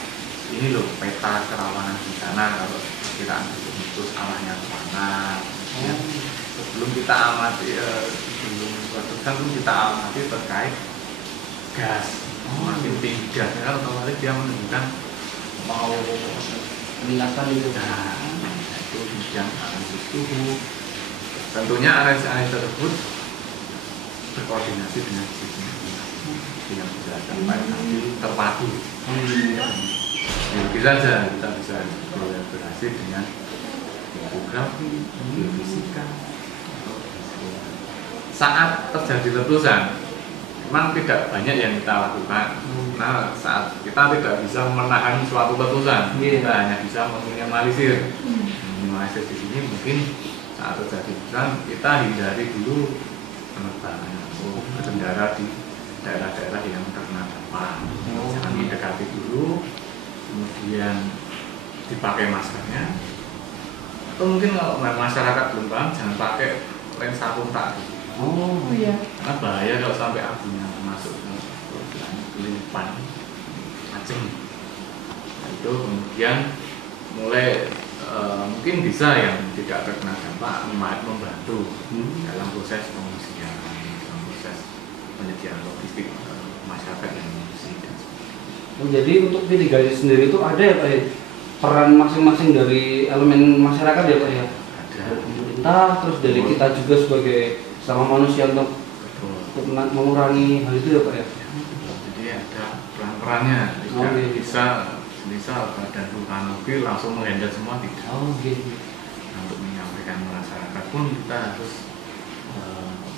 ini loh peta kerawanan bencana kalau kita itu arahnya kemana. Kemudian sebelum kita amati sebelum kita amati terkait gas. Makin tinggi gasnya kan otomatis dia menunjukkan mau peningkatan itu. Nah, itu yang analisis suhu. Tentunya analisis tersebut berkoordinasi dengan sistem yang bisa sampai nanti terpadu. Bisa saja kita bisa berkolaborasi dengan geografi, geofisika. Saat terjadi letusan, memang tidak banyak yang kita lakukan. Nah, saat kita tidak bisa menahan suatu letusan, kita hanya bisa meminimalisir. Meminimalisir di sini mungkin saat terjadi letusan kita hindari dulu penerbangan atau berkendara di daerah-daerah yang terkena dampak. Jangan mendekati dulu, kemudian dipakai maskernya. Atau mungkin kalau masyarakat belum paham, jangan pakai lensa kontak. Oh iya. Karena bahaya kalau sampai apinya masuk ke kelipan macam itu. Kemudian mulai mungkin bisa yang tidak terkena dampak membantu dalam proses pengungsian, dalam proses penyediaan logistik masyarakat yang mengungsi. Oh, jadi untuk mitigasi sendiri itu ada ya Pak ya? Peran masing-masing dari elemen masyarakat ya Pak ya? Ada. Dari pemerintah, terus dari kita juga sebagai sama manusia untuk mengurangi hal itu ya Pak ya? Jadi ada peran-perannya, tidak bisa badan vulkanologi langsung menghandle semua tidak. Oh gitu. Nah, untuk menyampaikan masyarakat pun kita harus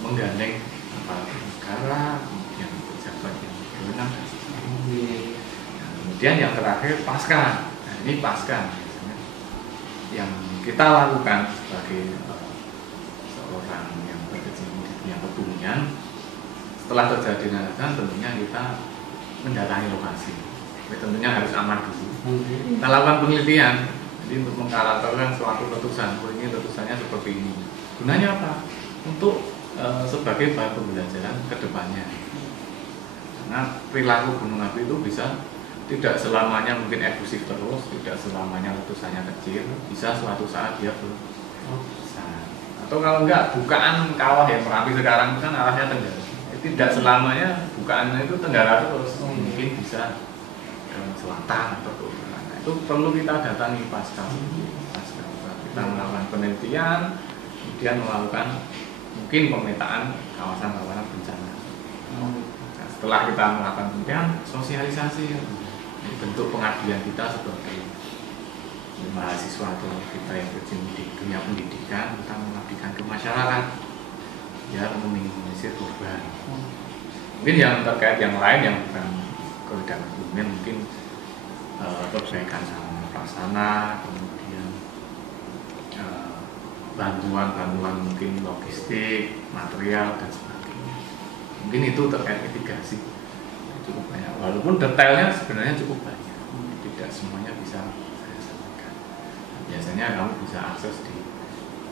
menggandeng aparat negara, kemudian pejabat yang berwenang dan sebagainya. Nah, kemudian yang terakhir pasca. Nah, ini pasca biasanya yang kita lakukan sebagai seorang yang berkecimpung di dunia kebumian. Setelah terjadi ledakan, tentunya kita mendatangi lokasi. Tentunya harus aman dulu. Kita lakukan penelitian, jadi untuk mengkarakterkan suatu letusan. Ini letusannya seperti ini. Gunanya apa? Untuk sebagai bahan pembelajaran ke depannya. Karena perilaku gunung api itu bisa tidak selamanya mungkin efusif terus, tidak selamanya letusannya kecil, bisa suatu saat dia besar. Atau kalau enggak, bukaan kawah yang Merapi sekarang kan arahnya tenggara. Tidak selamanya bukaannya itu tenggara terus, mungkin bisa ke selatan atau ke utara. Nah, itu perlu kita datangi pasca kita melakukan penelitian, kemudian melakukan mungkin pemetaan kawasan-kawasan bencana. Nah, setelah kita melakukan penelitian, sosialisasi, bentuk pengabdian kita sebagai mahasiswa atau kita yang berkecimpung di dunia pendidikan, kita mengabdikan ke masyarakat ya, meminimalisir korban. Mungkin yang terkait yang lain yang bukan keadaan kebumian, mungkin perbaikan sarana prasarana, kemudian bantuan mungkin logistik, material dan sebagainya. Mungkin itu terkait mitigasi cukup banyak. Walaupun detailnya sebenarnya cukup banyak, tidak semuanya bisa saya sampaikan. Biasanya kamu bisa akses di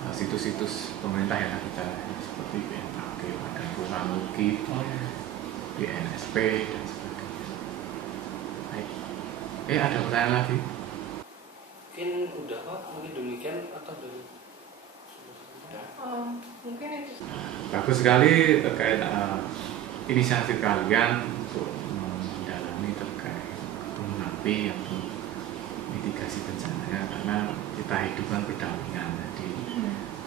situs-situs pemerintah yang kita seperti BMKG, Badan Vulkanologi, BNSP dan sebagainya. Baik. Ada pertanyaan lagi? Mungkin udah Pak, mungkin demikian atau dari Mungkin itu. Bagus sekali terkait inisiatif kalian untuk mendalami terkait gunung api atau mitigasi bencananya, karena kita hidup kan berdampingan. Jadi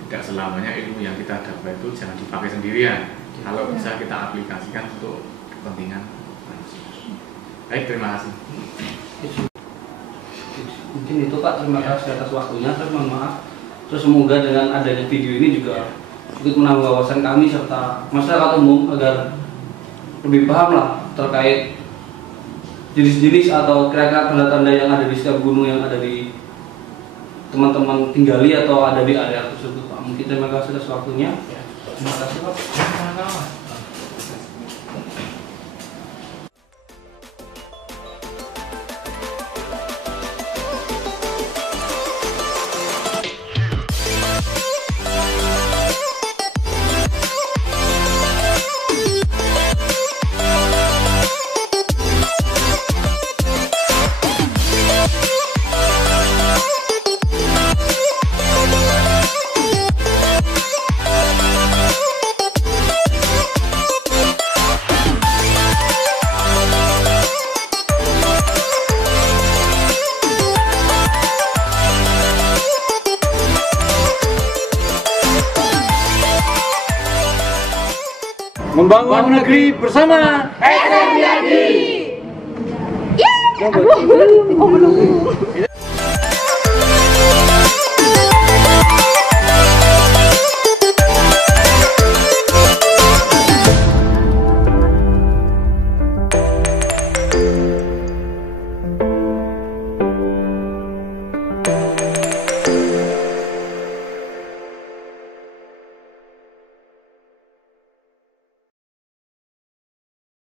tidak selamanya ilmu yang kita dapat itu jangan dipakai sendirian. Kalau bisa kita aplikasikan untuk kepentingan manusia. Baik, terima kasih. mungkin itu Pak, terima kasih atas waktunya, terus mohon maaf. Terus semoga dengan adanya video ini juga ikut menambah wawasan kami serta masyarakat umum agar lebih paham lah terkait jenis-jenis atau kira-kira tanda-tanda yang ada di setiap gunung yang ada di teman-teman tinggali atau ada di area tersebut Pak. Mungkin terima kasih atas waktunya. Terima kasih Pak. Membangun negeri bersama SMYD. Ya. Oh belum.